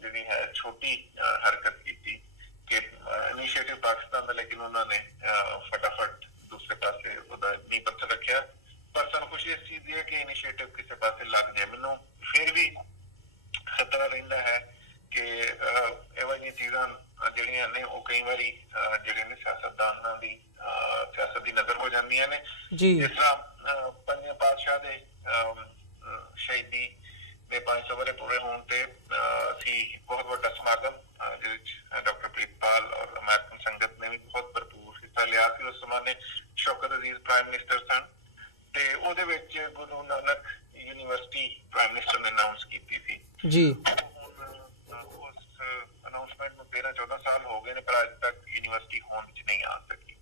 ਜਿਹੜੀ ਹੈ ਛੋਟੀ ਹਰਕਤ ਕੀਤੀ ਕਿ ਇਨੀਸ਼ੀਏਟਿਵ ਪਾਕਿਸਤਾਨ ਦਾ, ਲੇਕਿਨ ਉਹਨਾਂ ਨੇ ਫਟਾਫਟ ਦੂਸਰੇ ਪਾਸੇ ਉਹਦਾ ਨੀਂਹ ਪੱਥਰ ਰੱਖਿਆ। ਪਰ ਸਾਨੂੰ ਖੁਸ਼ੀ ਇਸ ਚੀਜ਼ ਦੀ ਹੈ ਕਿ ਇਨੀਸ਼ੀਏਟਿਵ ਕਿਸੇ ਪਾਸੇ ਲੱਗ ਜਾਏ। ਮੈਨੂੰ ਫਿਰ ਵੀ ਖਤਰਾ ਰਹਿੰਦਾ ਹੈ ਕਿ ਇਹੋ ਜਿਹੀਆਂ ਚੀਜ਼ਾਂ ਜਿਹੜੀਆਂ ਨੇ ਉਹ ਕਈ ਵਾਰੀ ਜਿਹੜੇ ਨੇ ਸਿਆਸਤਦਾਨਾਂ ਦੀ ਸਿਆਸਤ ਦੀ ਨਜ਼ਰ ਹੋ ਜਾਂਦੀਆਂ ਨੇ। ਜਿਸ ਤਰ੍ਹਾਂ ਪੰਜਵੇਂ ਪਾਤਸ਼ਾਹ ਦੇ ਸ਼ਹੀਦੀ ਦੇ 500 ਵਰ੍ਹੇ ਪੂਰੇ ਹੋਣ ਤੇ ਅਸੀਂ ਬਹੁਤ ਵੱਡਾ ਸਮਾਗਮ ਜਿਹਦੇ 'ਚ ਡਾਕਟਰ ਪ੍ਰੀਤਪਾਲ ਔਰ ਅਮਰੀਕਨ ਸੰਗਤ ਨੇ ਵੀ ਬਹੁਤ ਭਰਪੂਰ ਹਿੱਸਾ ਲਿਆ ਸੀ। ਉਸ ਸਮੇਂ ਸ਼ੌਕਤ ਅਜ਼ੀਜ਼ ਪ੍ਰਾਈਮ ਮਿਨਿਸਟਰ ਸਨ ਤੇ ਉਹਦੇ ਵਿੱਚ Guru Nanak university prime minister ਨੇ ਅਨਾਊਂਸ ਕੀਤੀ ਸੀ ਜੀ। ਉਸ ਅਨਾਊਂਸਮੈਂਟ ਨੂੰ 13-14 ਸਾਲ ਹੋ ਗਏ ਨੇ, ਪਰ ਅੱਜ ਤੱਕ ਯੂਨੀਵਰਸਿਟੀ ਹੋਂਦ 'ਚ ਨਹੀਂ ਆ ਸਕੀ।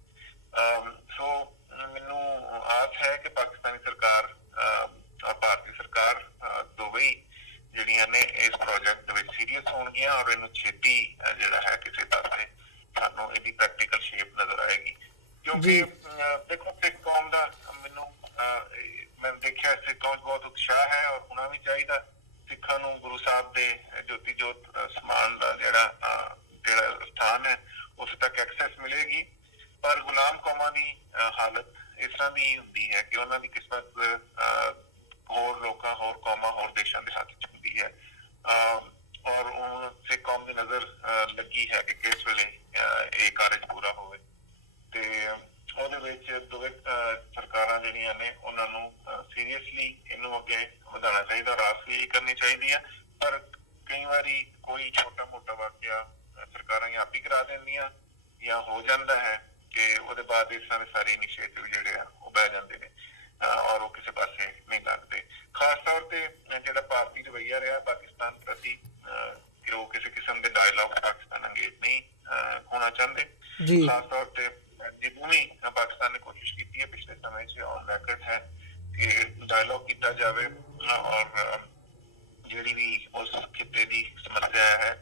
ਸੋ ਮੈਨੂੰ ਆਸ ਹੈ ਕਿ ਪਾਕਿਸਤਾਨੀ ਸਰਕਾਰ ਔਰ ਭਾਰਤੀ ਸਰਕਾਰ ਦੋਵੇਂ ਜਿਹੜੀਆਂ ਨੇ ਇਸ ਪ੍ਰੋਜੈਕਟ ਦੇ ਵਿੱਚ ਸੀਰੀਅਸ ਹੋਣਗੀਆਂ ਔਰ ਇਹਨੂੰ ਛੇਤੀ ਜਿਹੜਾ ਹੈ ਕਿਸੇ ਪਾਸੇ ਸਾਨੂੰ ਇਹਦੀ ਪ੍ਰੈਕਟੀਕਲ ਸ਼ੇਪ ਨਜ਼ਰ ਆਏਗੀ। ਕਿਉਂਕਿ ਦੇਖੋ ਸਿੱਖ ਕੌਮ ਦਾ ਮੈਂ ਦੇਖਿਆ ਸਿੱਖ ਕੌਮ ਬਹੁਤ ਉਤਸ਼ਾਹ ਹੈ ਔਰ ਹੋਣਾ ਵੀ ਚਾਹੀਦਾ। ਸਿੱਖਾਂ ਨੂੰ ਗੁਰੂ ਸਾਹਿਬ ਦੇ ਜੋਤੀ ਜੋਤ ਸਮਾਨ ਦਾ ਜਿਹੜਾ ਸਥਾਨ ਹੈ ਉਸ ਤੱਕ ਐਕਸੈਸ ਮਿਲੇਗੀ। ਪਰ ਗੁਲਾਮ ਕੌਮਾਂ ਦੀ ਹਾਲਤ ਇਸ ਤਰ੍ਹਾਂ ਦੀ ਹੁੰਦੀ ਹੈ ਕਿ ਉਹਨਾਂ ਦੀ ਕਿਸਮਤ ਹੋਰ ਲੋਕਾਂ, ਹੋਰ ਕੌਮਾਂ, ਹੋਰ ਦੇਸ਼ਾਂ ਦੇ ਹੱਥ 'ਚ ਹੁੰਦੀ ਹੈ ਔਰ ਹੁਣ ਸਿੱਖ ਕੌਮ ਦੀ ਨਜ਼ਰ ਲੱਗੀ ਹੈ ਕਿ ਕਿਸ ਵੇਲੇ ਇਹ ਕਾਰਜ ਪੂਰਾ ਹੋਵੇ ਤੇ ਉਹਦੇ ਵਿੱਚ ਦੋਵੇਂ ਸਰਕਾਰਾਂ ਜਿਹੜੀਆਂ ਨੇ ਉਹਨਾਂ ਨੂੰ ਸੀਰੀਅਸਲੀ ਇਹਨੂੰ ਅੱਗੇ ਵਧਾਉਣਾ ਚਾਹੀਦਾ, ਰਾਸੀ ਕਰਨੀ ਚਾਹੀਦੀ ਹੈ। ਪਰ ਕਈ ਵਾਰੀ ਕੋਈ ਛੋਟਾ ਮੋਟਾ ਵਾਕਿਆ ਸਰਕਾਰਾਂ ਆਪ ਹੀ ਕਰਾ ਦਿੰਦੀਆਂ ਜਾਂ ਹੋ ਜਾਂਦਾ ਹੈ ਕਿ ਉਹਦੇ ਬਾਅਦ ਇਸ ਤਰ੍ਹਾਂ ਦੇ ਸਾਰੇ ਇਨੀਸ਼ੀਏਟਿਵ ਜਿਹੜੇ ਆ ਉਹ ਬਹਿ ਜਾਂਦੇ ਨੇ ਔਰ ਉਹ ਕਿਸੇ ਪਾਸੇ ਨਹੀਂ ਲੱਗਦੇ। ਖਾਸ ਤੌਰ ਤੇ ਜਿਹੜਾ ਭਾਰਤੀ ਰਵੱਈਆ ਰਿਹਾ ਪਾਕਿਸਤਾਨ ਪ੍ਰਤੀ ਕਿ ਉਹ ਕਿਸੇ ਕਿਸਮ ਦੇ ਡਾਇਲੌਗ ਪਾਕਿਸਤਾਨ ਅੰਗੇਜ ਨਹੀਂ ਹੋਣਾ ਚਾਹੁੰਦੇ। ਖਾਸ ਤੌਰ ਤੇ ਜਦੋਂ ਵੀ ਪਾਕਿਸਤਾਨ ਨੇ ਕੋਸ਼ਿਸ਼ ਕੀਤੀ ਹੈ ਪਿਛਲੇ ਸਮੇਂ 'ਚ ਔਨ ਰੈਕਰਡ ਹੈ ਕਿ ਡਾਇਲੌਗ ਕੀਤਾ ਜਾਵੇ ਔਰ ਜਿਹੜੀ ਵੀ ਉਸ ਖਿੱਤੇ ਦੀ ਸਮੱਸਿਆ ਹੈ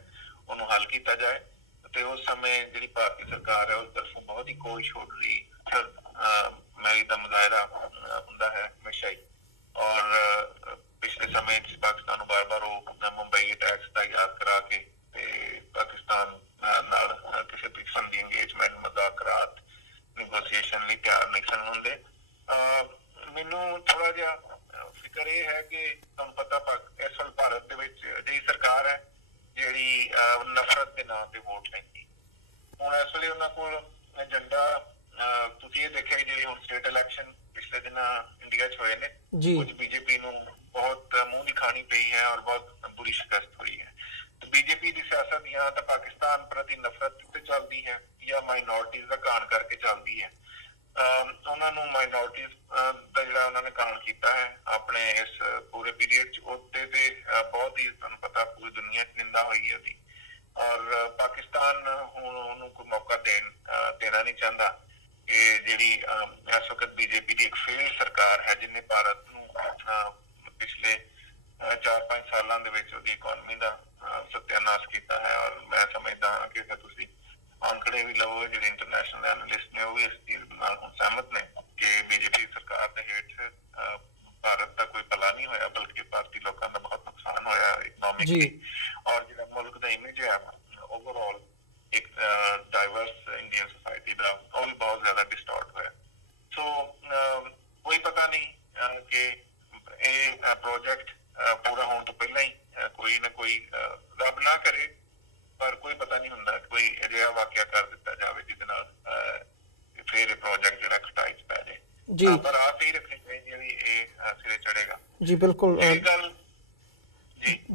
ਨਫ਼ਰਤ ਦੇ ਨਾਂ ਤੇ ਵੋਟ ਲੈਂਦੀ। ਹੁਣ ਇਸ ਵੇਲੇ ਉਹਨਾਂ ਕੋਲ ਏਜੰਡਾ, ਤੁਸੀਂ ਇਹ ਦੇਖਿਆ ਜਿਹੜੇ ਹੁਣ ਸਟੇਟ ਇਲੈਕਸ਼ਨ ਪਿਛਲੇ ਦਿਨ ਇੰਡੀਆ 'ਚ ਹੋਏ ਨੇ, ਕੁਝ ਬੀਜੇਪੀ ਨੂੰ ਬਹੁਤ ਮੂੰਹ ਦੀ ਖਾਣੀ ਪਈ ਹੈ ਔਰ ਬਹੁਤ ਬੁਰੀ ਸ਼ਿਕਸਤ ਹੋਈ ਹੈ। ਬੀਜੇਪੀ ਦੀ ਸਿਆਸਤ ਜਾਂ ਤਾਂ ਪਾਕਿਸਤਾਨ ਪ੍ਰਤੀ ਨਫ਼ਰਤ ਤੇ ਚੱਲਦੀ ਹੈ ਜਾਂ ਮਾਈਨੋਰਟੀਜ਼ ਦਾ ਘਾਣ ਕਰਕੇ ਚੱਲਦੀ ਹੈ। ਉਹਨਾਂ ਨੂੰ ਮਾਈਨੋਰਟੀਜ਼ ਦਾ ਜਿਹੜਾ ਉਹਨਾਂ ਨੇ ਘਾਣ ਕੀਤਾ ਹੈ ਆਪਣੇ ਇਸ ਪੂਰੇ ਪੀਰੀਅਡ 'ਚ, ਉਹਦੇ ਤੇ ਬਹੁਤ ਹੀ ਤੁਹਾਨੂੰ ਪਤਾ ਪੂਰੀ ਦੁਨੀਆ 'ਚ ਨਿੰਦਾ ਹੋਈ ਹੈ ਉਹਦੀ। ਔਰ ਪਾਕਿਸਤਾਨ ਹੁਣ ਉਹਨੂੰ ਕੋਈ ਮੌਕਾ ਦੇਣਾ ਨਹੀਂ ਚਾਹੁੰਦਾ ਕਿ ਜਿਹੜੀ ਇਸ ਵਕਤ ਬੀਜੇਪੀ ਦੀ ਇੱਕ ਫੇਲ ਸਰਕਾਰ ਹੈ ਜਿਹਨੇ ਭਾਰਤ ਨੂੰ ਪਿਛਲੇ 4-5 ਸਾਲਾਂ ਦੇ ਵਿੱਚ ਉਹਦੀ ਇਕੋਨਮੀ ਦਾ ਸਤਿਆਨਾਸ਼ ਕੀਤਾ ਹੈ। ਔਰ ਮੈਂ ਸਮਝਦਾ ਹਾਂ ਕਿ ਤੁਸੀਂ ਅੰਕੜੇ ਵੀ ਲਵੋ, ਜਿਹੜੇ ਇੰਟਰਨੈਸ਼ਨਲ ਐਨਾਲਿਸਟ ਨੇ ਉਹ ਵੀ ਇਸ ਚੀਜ਼ ਨਾਲ ਹੁਣ ਸਹਿਮਤ ਨੇ ਕਿ ਬੀਜੇਪੀ ਸਰਕਾਰ ਦੇ ਹੇਠ ਭਾਰਤ ਦਾ ਕੋਈ ਭਲਾ ਨਹੀਂ ਹੋਇਆ, ਬਲਕਿ ਭਾਰਤੀ ਲੋਕਾਂ ਦਾ ਬਹੁਤ ਨੁਕਸਾਨ ਹੋਇਆ ਇਕਨੋਮਿਕਲੀ। ਔਰ ਜਿਹੜਾ ਮੁਲਕ ਦਾ ਇਮੇਜ ਹੈ ਓਵਰਆਲ ਇੱਕ ਡਾਈਵਰਸ ਇੰਡੀਅਨ ਸੋਸਾਇਟੀ ਦਾ, ਉਹ ਵੀ ਬਹੁਤ ਜ਼ਿਆਦਾ ਡਿਸਟੋਰਟ ਹੋਇਆ। ਸੋ ਕੋਈ ਪਤਾ ਨਹੀਂ ਕਿ ਇਹ ਪ੍ਰੋਜੈਕਟ ਪੂਰਾ ਹੋਣ ਤੋਂ ਪਹਿਲਾਂ ਹੀ ਕੋਈ ਨਾ ਕੋਈ, ਰੱਬ ਨਾ ਕਰੇ ਪਰ ਕੋਈ ਪਤਾ ਨਹੀਂ ਹੁੰਦਾ, ਕੋਈ ਅਜਿਹਾ ਵਾਕਿਆ ਕਰ ਦਿੱਤਾ ਜਾਵੇ ਜਿਹਦੇ ਨਾਲ ਫਿਰ ਇਹ ਪ੍ਰੋਜੈਕਟ ਜਿਹੜਾ ਖਟਾਈ 'ਚ ਪੈ ਜਾਏ। ਪਰ ਆਸ ਹੀ ਰੱਖਣੀ ਚਾਹੀਦੀ ਹੈ ਵੀ ਇਹ ਸਿਰੇ ਚੜੇਗਾ। ਜੀ ਬਿਲਕੁਲ ਇਹ ਗੱਲ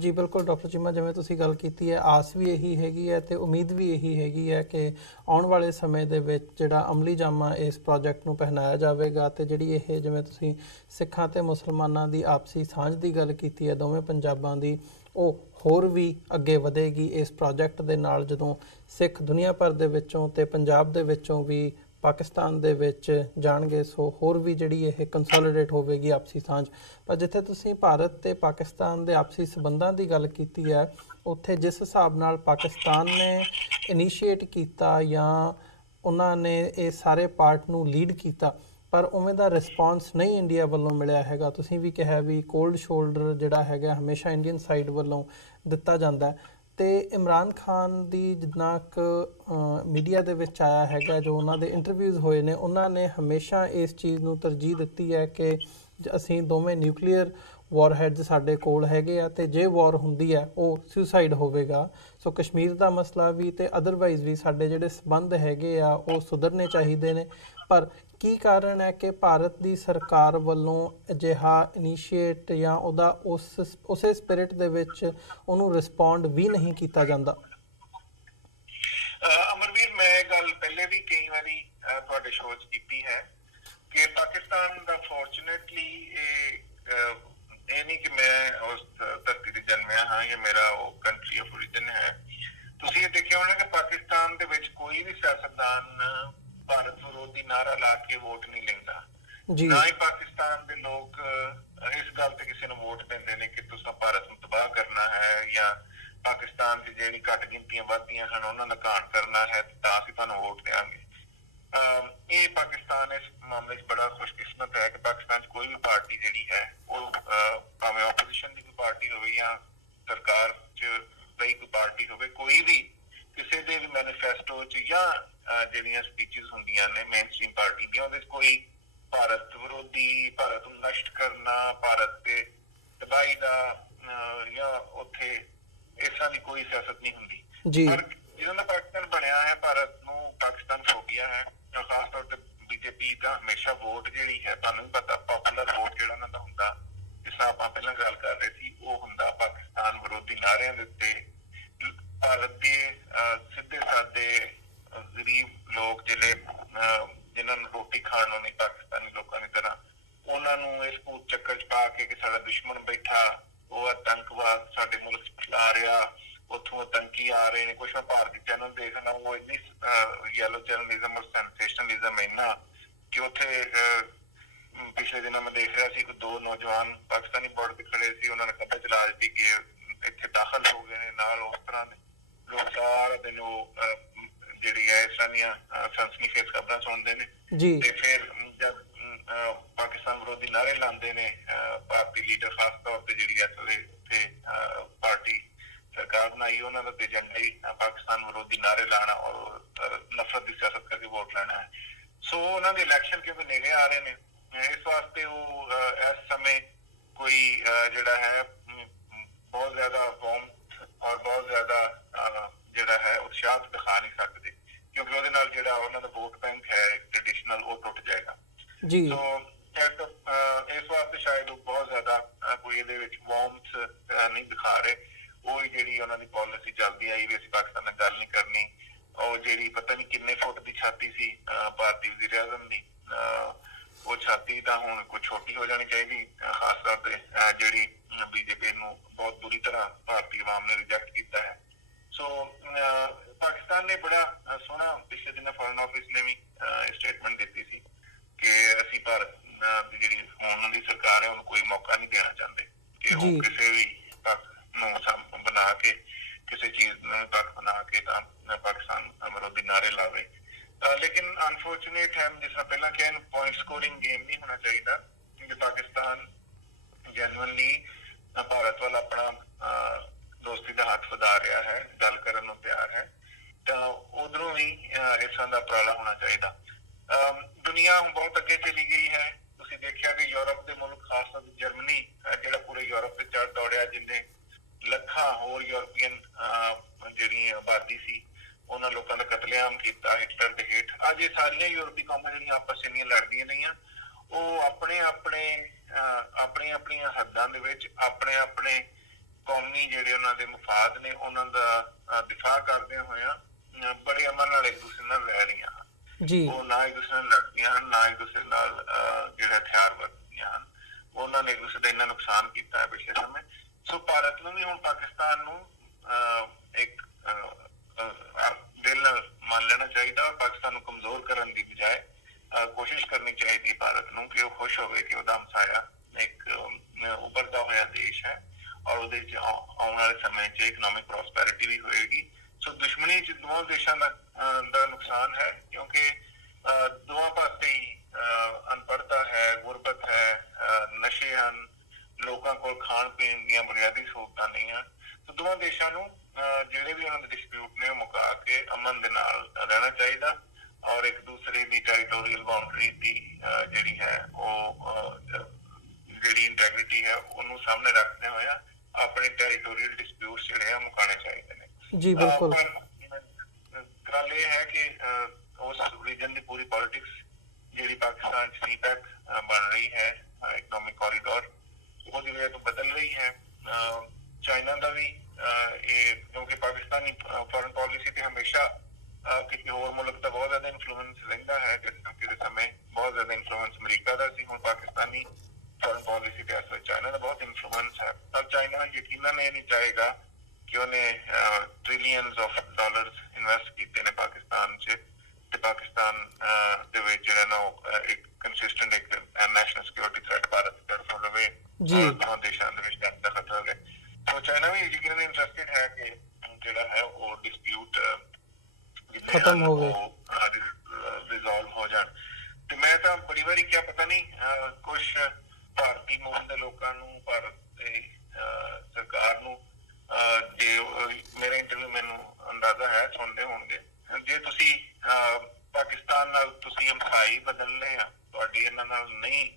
ਜੀ ਬਿਲਕੁਲ ਡਾਕਟਰ ਚੀਮਾ, ਜਿਵੇਂ ਤੁਸੀਂ ਗੱਲ ਕੀਤੀ ਹੈ, ਆਸ ਵੀ ਇਹੀ ਹੈਗੀ ਹੈ ਤੇ ਉਮੀਦ ਵੀ ਇਹੀ ਹੈਗੀ ਹੈ ਕਿ ਆਉਣ ਵਾਲੇ ਸਮੇਂ ਦੇ ਵਿੱਚ ਜਿਹੜਾ ਅਮਲੀ ਜਾਮਾ ਇਸ ਪ੍ਰੋਜੈਕਟ ਨੂੰ ਪਹਿਨਾਇਆ ਜਾਵੇਗਾ ਤੇ ਜਿਹੜੀ ਇਹ ਜਿਵੇਂ ਤੁਸੀਂ ਸਿੱਖਾਂ ਤੇ ਮੁਸਲਮਾਨਾਂ ਦੀ ਆਪਸੀ ਸਾਂਝ ਦੀ ਗੱਲ ਕੀਤੀ ਹੈ ਦੋਵੇਂ ਪੰਜਾਬਾਂ ਦੀ, ਉਹ ਹੋਰ ਵੀ ਅੱਗੇ ਵਧੇਗੀ ਇਸ ਪ੍ਰੋਜੈਕਟ ਦੇ ਨਾਲ। ਜਦੋਂ ਸਿੱਖ ਦੁਨੀਆ ਭਰ ਦੇ ਵਿੱਚੋਂ ਤੇ ਪੰਜਾਬ ਦੇ ਵਿੱਚੋਂ ਵੀ ਪਾਕਿਸਤਾਨ ਦੇ ਵਿੱਚ ਜਾਣਗੇ, ਸੋ ਹੋਰ ਵੀ ਜਿਹੜੀ ਇਹ ਕੰਸੋਲੀਡੇਟ ਹੋਵੇਗੀ ਆਪਸੀ ਸਾਂਝ। ਪਰ ਜਿੱਥੇ ਤੁਸੀਂ ਭਾਰਤ ਤੇ ਪਾਕਿਸਤਾਨ ਦੇ ਆਪਸੀ ਸਬੰਧਾਂ ਦੀ ਗੱਲ ਕੀਤੀ ਹੈ, ਉੱਥੇ ਜਿਸ ਹਿਸਾਬ ਨਾਲ ਪਾਕਿਸਤਾਨ ਨੇ ਇਨੀਸ਼ੀਏਟ ਕੀਤਾ ਜਾਂ ਉਹਨਾਂ ਨੇ ਇਹ ਸਾਰੇ ਪਾਰਟ ਨੂੰ ਲੀਡ ਕੀਤਾ, ਪਰ ਉਵੇਂ ਦਾ ਰਿਸਪੌਂਸ ਨਹੀਂ ਇੰਡੀਆ ਵੱਲੋਂ ਮਿਲਿਆ ਹੈਗਾ। ਤੁਸੀਂ ਵੀ ਕਿਹਾ ਵੀ ਕੋਲਡ ਸ਼ੋਲਡਰ ਜਿਹੜਾ ਹੈਗਾ ਹਮੇਸ਼ਾ ਇੰਡੀਅਨ ਸਾਈਡ ਵੱਲੋਂ ਦਿੱਤਾ ਜਾਂਦਾ ਹੈ। ਤੇ ਇਮਰਾਨ ਖਾਨ ਦੀ ਜਿੰਨਾ ਕੁ ਮੀਡੀਆ ਦੇ ਵਿੱਚ ਆਇਆ ਹੈਗਾ, ਜੋ ਉਹਨਾਂ ਦੇ ਇੰਟਰਵਿਊਜ਼ ਹੋਏ ਨੇ, ਉਹਨਾਂ ਨੇ ਹਮੇਸ਼ਾ ਇਸ ਚੀਜ਼ ਨੂੰ ਤਰਜੀਹ ਦਿੱਤੀ ਹੈ ਕਿ ਅਸੀਂ ਦੋਵੇਂ ਨਿਊਕਲੀਅਰ ਵਾਰਹੈਡਸ ਸਾਡੇ ਕੋਲ ਹੈਗੇ ਆ ਤੇ ਜੇ ਵਾਰ ਹੁੰਦੀ ਹੈ ਉਹ ਸੁਸਾਈਡ ਹੋਵੇਗਾ। ਸੋ ਕਸ਼ਮੀਰ ਦਾ ਮਸਲਾ ਵੀ ਤੇ ਅਦਰਵਾਈਜ਼ ਵੀ ਸਾਡੇ ਜਿਹੜੇ ਸਬੰਧ ਹੈਗੇ ਆ ਉਹ ਸੁਧਰਨੇ ਚਾਹੀਦੇ ਨੇ। ਪਰ ਕੀ ਕਾਰਨ ਹੈ ਕਿ ਭਾਰਤ ਦੀ ਸਰਕਾਰ ਵੱਲੋਂ ਅਜਿਹਾ ਇਨੀਸ਼ੀਏਟ ਜਾਂ ਉਹਦਾ ਉਸੇ ਸਪਿਰਿਟ ਦੇ ਵਿੱਚ ਉਹਨੂੰ ਰਿਸਪੌਂਡ ਵੀ ਨਹੀਂ ਕੀਤਾ ਜਾਂਦਾ? ਅਮਰਵੀਰ, ਮੈਂ ਇਹ ਗੱਲ ਪਹਿਲੇ ਵੀ ਕਈ ਵਾਰੀ ਤੁਹਾਡੇ ਸ਼ੋਅ 'ਚ ਕੀਤੀ ਹੈ ਕਿ ਪਾਕਿਸਤਾਨ ਦਾ ਫੋਰਚੂਨੇਟਲੀ ਇਹ ਨਹੀਂ ਕਿ ਮੈਂ ਉਸ ਧਰਤੀ ਤੇ ਜਨਮਿਆ ਹਾਂ ਜਾਂ ਮੇਰਾ ਉਹ ਕੰਟਰੀ ਆਫ ਓਰੀਜਨ ਹੈ। ਤੁਸੀਂ ਇਹ ਦੇਖਿਆ ਹੋਣਾ ਕਿ ਪਾਕਿਸਤਾਨ ਦੇ ਵਿੱਚ ਕੋਈ ਵੀ ਸਿਆਸਤਦਾਨ ਭਾਰਤ ਵਿਰੋਧੀ ਨਾਰਾ ਲਾ ਕੇ ਵੋਟ ਨਹੀਂ ਲੈਂਦਾ। ਨਾ ਹੀ ਪਾਕਿਸਤਾਨ ਦੇ ਲੋਕ ਇਸ ਗੱਲ ਤੇ ਕਿਸੇ ਨੂੰ ਵੋਟ ਦਿੰਦੇ ਨੇ ਕਿ ਤੁਸੀਂ ਭਾਰਤ ਨੂੰ ਤਬਾਹ ਕਰਨਾ ਹੈ ਜਾਂ ਪਾਕਿਸਤਾਨ ਦੀ ਜਿਹੜੀ ਘੱਟ ਗਿਣਤੀਆਂ ਵੱਧਦੀਆਂ ਹਨ ਉਹਨਾਂ ਦਾ ਘਾਣ ਕਰਨਾ ਹੈ ਤਾਂ ਅਸੀਂ ਤੁਹਾਨੂੰ ਵੋਟ ਦੇਵਾਂਗੇ। ਇਹ ਪਾਕਿਸਤਾਨ ਇਸ ਮਾਮਲੇ 'ਚ ਬੜਾ ਖੁਸ਼ਕਿਸਮਤ ਹੈ ਕਿ ਪਾਕਿਸਤਾਨ 'ਚ ਕੋਈ ਵੀ ਪਾਰਟੀ ਜਿਹੜੀ ਹੈ ਉਹ ਭਾਵੇਂ ਆਪੋਜੀਸ਼ਨ ਦੀ ਕੋਈ ਪਾਰਟੀ ਹੋਵੇ ਜਾਂ ਸਰਕਾਰ 'ਚ ਕੋਈ ਪਾਰਟੀ ਹੋਵੇ, ਕੋਈ ਵੀ ਕਿਸੇ ਦੇ ਵੀ ਮੈਨੀਫੈਸਟੋ 'ਚ ਜਾਂ ਜਿਹੜੀਆਂ ਸਪੀਚਿਸ ਹੁੰਦੀਆਂ ਨੇ ਮੇਨ ਸਟ੍ਰੀਮ ਪਾਰਟੀ ਦੀਆਂ, ਉਹਦੇ 'ਚ ਕੋਈ ਭਾਰਤ ਵਿਰੋਧੀ, ਭਾਰਤ ਨੂੰ ਨਸ਼ਟ ਕਰਨਾ, ਭਾਰਤ ਤੇ ਤਬਾਹੀ ਦਾ ਜਾਂ ਉੱਥੇ ਇਸ ਤਰ੍ਹਾਂ ਦੀ ਕੋਈ ਸਿਆਸਤ ਨਹੀਂ ਹੁੰਦੀ। ਪਰ ਜਿਹਨਾਂ ਦਾ ਪਾਕਿਸਤਾਨ ਬਣਿਆ ਹੈ, ਭਾਰਤ ਨੂੰ ਪਾਕਿਸਤਾਨ ਫੋਬੀਆ ਹੈ। ਖਾਸ ਤੌਰ ਤੇ ਬੀਜੇਪੀ ਦਾ ਹਮੇਸ਼ਾ ਵੋਟ ਜਿਹੜੀ ਹੈ, ਤੁਹਾਨੂੰ ਵੀ ਪਤਾ ਪਾਪੂਲਰ ਵੋਟ ਜਿਹੜਾ ਉਹਨਾਂ ਦਾ ਹੁੰਦਾ, ਜਿਸ ਤਰ੍ਹਾਂ ਆਪਾਂ ਪਹਿਲਾਂ ਗੱਲ ਕਰ ਰਹੇ ਸੀ, ਉਹ ਹੁੰਦਾ ਪਾਕਿਸਤਾਨ ਵਿਰੋਧੀ ਨਾਅਰਿਆਂ ਦੇ ਉੱਤੇ। ਭਾਰਤ ਦੇ ਸਿੱਧੇ ਸਾਦੇ ਗਰੀਬ ਲੋਕ ਜਿਹੜੇ ਜਿਨ੍ਹਾਂ ਨੂੰ ਰੋਟੀ ਖਾਣ ਨੂੰ ਨਹੀਂ ਪਾਕਿਸਤਾਨੀ ਲੋਕਾਂ ਦੀ ਤਰ੍ਹਾਂ, ਉਹਨਾਂ ਨੂੰ ਇਸ ਭੂਤ ਚੱਕਰ 'ਚ ਪਾ ਕੇ ਕਿ ਸਾਡਾ ਦੁਸ਼ਮਣ ਬੈਠਾ, ਉਹ ਆਤੰਕਵਾਦ ਸਾਡੇ ਮੁਲਕ 'ਚ ਫੈਲਾ ਰਿਹਾ, ਉੱਥੋਂ ਆਤੰਕੀ ਆ ਰਹੇ ਨੇ। ਕੁਛ ਮੈਂ ਭਾਰਤੀ ਚੈਨਲ ਦੇਖਣਾ, ਉਹ ਇੰਨੀ ਯੈਲੋ ਜਰਨਲਿਜ਼ਮ ਔਰ ਸੈਂਸੇਸ਼ਨਲਿਜ਼ਮ ਇੰਨਾ ਕਿ ਉੱਥੇ ਪਿਛਲੇ ਦਿਨਾਂ ਮੈਂ ਦੇਖ ਰਿਹਾ ਸੀ ਕਿ 2 ਨੌਜਵਾਨ ਪਾਕਿਸਤਾਨੀ ਬੋਰਡਰ ਤੇ ਖੜੇ ਸੀ, ਉਹਨਾਂ ਨੇ ਖਬਰ ਚਲਾ ਦਿੱਤੀ ਕਿ ਇੱਥੇ ਦਾਖਲ ਹੋ ਗਏ ਨੇ ਨਾਲ। ਉਸ ਤਰ੍ਹਾਂ ਦੇ ਲੋਕ ਸਾਰਾ ਦਿਨ ਉਹ ਜਿਹੜੀ ਹੈ ਇਸ ਤਰ੍ਹਾਂ ਦੀਆਂ ਸਨਸਨੀਖੇਜ਼ ਖਬਰਾਂ ਸੁਣਦੇ ਨੇ ਤੇ ਫਿਰ ਜਦ ਪਾਕਿਸਤਾਨ ਵਿਰੋਧੀ ਨਾਅਰੇ ਲਾਉਂਦੇ ਨੇ ਭਾਰਤੀ ਲੀਡਰ, ਖਾਸ ਤੌਰ ਤੇ ਜਿਹੜੀ ਉੱਥੇ ਪਾਰਟੀ ਸਰਕਾਰ ਬਣਾਈ ਉਹਨਾਂ ਦਾ ਤੇ ਏਜੰਡਾ ਹੀ ਪਾਕਿਸਤਾਨ ਵਿਰੋਧੀ ਨਾਅਰੇ ਲਾਣਾ ਔਰ ਨਫ਼ਰਤ ਦੀ ਸਿਆਸਤ ਕਰਕੇ ਵੋਟ ਲੈਣਾ ਹੈ। ਸੋ ਉਹਨਾਂ ਦੇ ਇਲੈਕਸ਼ਨ ਕਿਉਂਕਿ ਨੇੜੇ ਆ ਰਹੇ ਨੇ, ਇਸ ਵਾਸਤੇ ਉਹ ਇਸ ਸਮੇਂ ਕੋਈ ਜਿਹੜਾ ਹੈ ਬਹੁਤ ਜ਼ਿਆਦਾ ਵਾਰਮ ਔਰ ਬਹੁਤ ਜ਼ਿਆਦਾ ਜੀ ਇਸ ਵਾਸਤੇ ਸ਼ਾਇਦ ਉਹ ਬਹੁਤ ਜ਼ਿਆਦਾ ਕੋਈ ਇਹਦੇ ਵਿੱਚ ਵਾਰਮਥ ਨਹੀਂ ਦਿਖਾ ਰਹੇ। ਉਹ ਜਿਹੜੀ ਉਹਨਾਂ ਦੀ ਪਾਲਿਸੀ ਚੱਲਦੀ ਆਈ ਵੀ ਅਸੀਂ ਪਾਕਿਸਤਾਨ ਨਾਲ ਗੱਲ ਨਹੀਂ ਕਰਨੀ, ਉਹ ਜਿਹੜੀ ਪਤਾ ਨਹੀਂ ਕਿੰਨੇ ਫੁੱਟ ਦੀ ਛਾਤੀ ਸੀ ਭਾਰਤੀ ਵਜ਼ੀਰ ਆਜ਼ਮ ਦੀ, ਉਹ ਛਾਤੀ ਤਾਂ ਹੁਣ ਕੋਈ ਛੋਟੀ ਹੋ ਜਾਣੀ ਚਾਹੀਦੀ, ਖਾਸ ਤੌਰ ਤੇ ਜਿਹੜੀ ਬੀਜੇਪੀ ਨੂੰ ਬਹੁਤ ਬੁਰੀ ਤਰ੍ਹਾਂ ਭਾਰਤੀ ਆਵਾਮ ਨੇ ਰਿਜੈਕਟ ਕੀਤਾ ਹੈ। ਸੋ ਪਾਕਿਸਤਾਨ ਨੇ ਬੜਾ ਸੋਹਣਾ ਪਿਛਲੇ ਦਿਨਾਂ ਫੋਰਨ ਆਫਿਸ ਨੇ ਵੀ ਸਟੇਟਮੈਂਟ ਦਿੱਤੀ ਸੀ ਕਿ ਅਸੀਂ ਭਾਰਤ ਦੀ ਜਿਹੜੀ ਹੁਣ ਦੀ ਸਰਕਾਰ ਹੈ ਉਹਨੂੰ ਕੋਈ ਮੌਕਾ ਨਹੀਂ ਦੇਣਾ ਚਾਹੁੰਦੇ ਕਿ ਉਹ ਕਿਸੇ ਵੀ ਪੱਖ ਨੂੰ ਬਣਾ ਕੇ ਕਿਸੇ ਚੀਜ਼ ਨੂੰ ਪੱਖ ਬਣਾ ਕੇ ਤਾਂ ਪਾਕਿਸਤਾਨ ਵਿਰੋਧੀ ਨਾਅਰੇ ਲਾਵੇ। ਲੇਕਿਨ ਅਨਫੋਰਚੂਨੇਟ ਹੈ, ਜਿਸ ਤਰ੍ਹਾਂ ਪਹਿਲਾਂ ਕਿਹਾ, ਪੁਆਇੰਟ ਸਕੋਰਿੰਗ ਗੇਮ ਨਹੀਂ ਹੋਣਾ ਚਾਹੀਦਾ ਕਿ ਪਾਕਿਸਤਾਨ ਜੈਨੂਅਨਲੀ ਭਾਰਤ ਵੱਲ ਆਪਣਾ ਦੋਸਤੀ ਦਾ ਹੱਥ ਵਧਾ ਰਿਹਾ ਹੈ, ਗੱਲ ਕਰਨ ਨੂੰ ਤਿਆਰ ਹੈ, ਤਾਂ ਉਧਰੋਂ ਵੀ ਇਸ ਤਰ੍ਹਾਂ ਦਾ ਉਪਰਾਲਾ ਹੋਣਾ ਚਾਹੀਦਾ। ਦੁਨੀਆ ਹੁਣ ਬਹੁਤ ਅੱਗੇ ਚਲੀ ਗਈ ਹੈ। ਤੁਸੀਂ ਦੇਖਿਆ ਕਿ ਯੂਰਪ ਦੇ ਮੁਲਕ, ਖਾਸ ਤੌਰ ਤੇ ਜਰਮਨੀ ਜਿਹੜਾ ਪੂਰੇ ਯੂਰਪ ਤੇ ਚੜ੍ਹ ਦੌੜਿਆ, ਜਿੰਨੇ ਲੱਖਾਂ ਹੋਰ ਯੂਰਪੀਅਨ ਜਿਹੜੀ ਆਬਾਦੀ ਸੀ ਉਹਨਾਂ ਲੋਕਾਂ ਦਾ ਕਤਲੇਆਮ ਕੀਤਾ ਹਿਟਲਰ ਦੇ ਹੇਠ। ਅੱਜ ਇਹ ਸਾਰੀਆਂ ਯੂਰਪੀ ਕੌਮਾਂ ਜਿਹੜੀਆਂ ਆਪਸ ਚ ਇੰਨੀਆਂ ਲੜਦੀਆਂ ਰਹੀਆਂ, ਉਹ ਆਪਣੀਆਂ ਹੱਦਾਂ ਦੇ ਵਿੱਚ ਆਪਣੇ ਕੌਮੀ ਜਿਹੜੇ ਉਹਨਾਂ ਦੇ ਮਫਾਦ ਨੇ ਉਹਨਾਂ ਦਾ ਦਿਫਾਅ ਕਰਦਿਆਂ ਹੋਇਆਂ ਬੜੇ ਅਮਨ ਨਾਲ ਇੱਕ ਦੂਸਰੇ ਨਾਲ ਰਹਿ ਰਹੀਆਂ ਹਨ। ਉਹ ਨਾ ਇੱਕ ਦੂਸਰੇ ਨਾਲ ਲੜਦੀਆਂ ਹਨ, ਨਾ ਇੱਕ ਦੂਸਰੇ ਨਾਲ ਜਿਹੜੇ ਹਥਿਆਰ ਵਰਤਦੀਆਂ ਹਨ। ਉਹਨਾਂ ਨੇ ਇੱਕ ਦੂਸਰੇ ਦਾ ਇੰਨਾ ਨੁਕਸਾਨ ਕੀਤਾ ਹੈ ਪਿਛਲੇ ਸਮੇਂ। ਸੋ ਭਾਰਤ ਨੂੰ ਵੀ ਹੁਣ ਪਾਕਿਸਤਾਨ ਨੂੰ ਇੱਕ ਦਿਲ ਨਾਲ ਮੰਨ ਲੈਣਾ ਚਾਹੀਦਾ ਔਰ ਪਾਕਿਸਤਾਨ ਨੂੰ ਕਮਜ਼ੋਰ ਕਰਨ ਦੀ ਬਜਾਏ ਕੋਸ਼ਿਸ਼ ਕਰਨੀ ਚਾਹੀਦੀ ਭਾਰਤ ਨੂੰ ਕਿ ਉਹ ਖੁਸ਼ ਹੋਵੇ ਕਿ ਉਹਦਾ ਹਮਸਾਇਆ ਇੱਕ ਉੱਭਰਦਾ ਹੋਇਆ ਦੇਸ਼ ਹੈ ਔਰ ਉਹਦੇ ਚ ਆਉਣ ਵਾਲੇ ਸਮੇਂ 'ਚ ਇਕਨੋਮਿਕ ਪ੍ਰੋਸਪੈਰਿਟੀ ਵੀ ਹੋਏਗੀ। ਸੋ ਦੁਸ਼ਮਣੀ 'ਚ ਦੋਵਾਂ ਦੇਸ਼ਾਂ ਦਾ ਨੁਕਸਾਨ ਹੈ, ਕਿਉਂਕਿ ਦੋਵਾਂ ਪਾਸੇ ਹੀ ਅਨਪੜ੍ਹਤਾ ਹੈ, ਗੁਰਬਤ ਹੈ, ਨਸ਼ੇ ਹਨ, ਲੋਕਾਂ ਕੋਲ ਖਾਣ ਪੀਣ ਦੀਆਂ ਬੁਨਿਆਦੀ ਸਹੂਲਤਾਂ ਨਹੀਂ ਹਨ। ਸੋ ਦੋਵਾਂ ਦੇਸ਼ਾਂ ਨੂੰ ਜਿਹੜੇ ਵੀ ਉਹਨਾਂ ਦੇ ਡਿਸਪਿਊਟ ਨੇ ਉਹ ਮੁਕਾ ਕੇ ਅਮਨ ਦੇ ਨਾਲ ਰਹਿਣਾ ਚਾਹੀਦਾ ਔਰ ਇੱਕ ਦੂਸਰੇ ਦੀ ਟੈਰੀਟੋਰੀਅਲ ਬਾਉਂਡਰੀ ਦੀ ਜਿਹੜੀ ਹੈ ਉਹ ਜਿਹੜੀ ਇੰਟੈਗ੍ਰਿਟੀ ਹੈ ਉਹਨੂੰ ਸਾਹਮਣੇ ਰੱਖਦੇ ਹੋਇਆ ਆਪਣੇ ਟੈਰੀਟੋਰੀਅਲ ਡਿਸਪਿਊਟਸ ਜਿਹੜੇ ਆ ਮੁਕਾਣੇ ਚਾਹੀਦੇ ਨੇ। ਜੀ ਬਿਲਕੁਲ। ਗੱਲ ਇਹ ਹੈ ਕਿ ਉਸ ਰੀਜਨ ਦੀ ਪੂਰੀ ਪੋਲਿਟਿਕਸ ਜਿਹੜੀ ਪਾਕਿਸਤਾਨ ਚ ਸੀਪੈਕ ਬਣ ਰਹੀ ਹੈ, ਇਕਨੋਮਿਕ ਕੋਰੀਡੋਰ, ਉਹਦੀ ਵਜ੍ਹਾ ਤੋਂ ਬਦਲ ਰਹੀ ਹੈ। ਚਾਈਨਾ ਦਾ ਵੀ ਇਹ, ਕਿਉਂਕਿ ਪਾਕਿਸਤਾਨੀ ਫੋਰਨ ਪਾਲਿਸੀ ਤੇ ਹਮੇਸ਼ਾ ਕਿਸੇ ਹੋਰ ਮੁਲਕ ਦਾ ਬਹੁਤ ਜ਼ਿਆਦਾ ਇਨਫਲੂਐਂਸ ਰਹਿੰਦਾ ਹੈ। ਕਿਸੇ ਸਮੇਂ ਬਹੁਤ ਜ਼ਿਆਦਾ ਇਨਫਲੂਐਂਸ ਅਮਰੀਕਾ ਦਾ ਸੀ, ਹੁਣ ਪਾਕਿਸਤਾਨੀ ਫੋਰਨ ਪਾਲਿਸੀ ਤੇ ਅਸਲ ਚਾਈਨਾ ਦਾ ਬਹੁਤ ਇਨਫਲੂਐਂਸ ਹੈ। ਪਰ ਚਾਈਨਾ ਯਕੀਨਨ ਇਹ ਨਹੀਂ ਚਾਹੇਗਾ ਕਿ ਉਹਨੇ ਟ੍ਰਿਲੀਅਨਸ ਆਫ ਡਾਲਰਸ ਇਨਵੈਸਟ ਕੀਤੇ ਨੇ ਪਾਕਿਸਤਾਨ 'ਚ ਤੇ ਪਾਕਿਸਤਾਨ ਦੇ ਵਿੱਚ ਜਿਹੜਾ ਨਾ ਇੱਕ ਕੰਸਿਸਟੈਂਟ ਇੱਕ ਨੈਸ਼ਨਲ ਸਿਕਿਉਰਿਟੀ ਥ੍ਰੈਟ ਭਾਰਤ ਦੀ ਤਰਫੋਂ ਰਵੇ, ਦੋਵਾਂ ਦੇਸ਼ਾਂ ਦੇ ਵਿੱਚ ਜੰਗ ਦਾ ਖਤਰਾ ਰਹੇ। ਸੋ ਚਾਈਨਾ ਵੀ ਯਕੀਨਨ ਇੰਟਰਸਟਿਡ ਹੈ ਕਿ ਜਿਹੜਾ ਹੈ ਉਹ ਡਿਸਪਿਊਟ ਖਤਮ ਹੋਵੇ, ਰਿਜ਼ੋਲਵ ਹੋ ਜਾਣ। ਤੇ ਮੈਂ ਤਾਂ ਬੜੀ ਵਾਰੀ ਕਿਹਾ, ਪਤਾ ਨਹੀਂ ਕੁਛ ਭਾਰਤੀ ਮੂਲ ਦੇ ਲੋਕਾਂ ਨੂੰ, ਭਾਰਤ ਦੀ ਸਰਕਾਰ ਨੂੰ, ਜੇ ਮੇਰਾ ਇੰਟਰਵਿਊ ਮੈਨੂੰ ਅੰਦਾਜ਼ਾ ਹੈ ਸੁਣਦੇ ਹੋਣਗੇ, ਜੇ ਤੁਸੀਂ ਪਾਕਿਸਤਾਨ ਨਾਲ ਤੁਸੀਂ ਹਮਸਾਈ ਬਦਲਨੇ ਆ, ਤੁਹਾਡੀ ਇਹਨਾਂ ਨਾਲ ਨਹੀਂ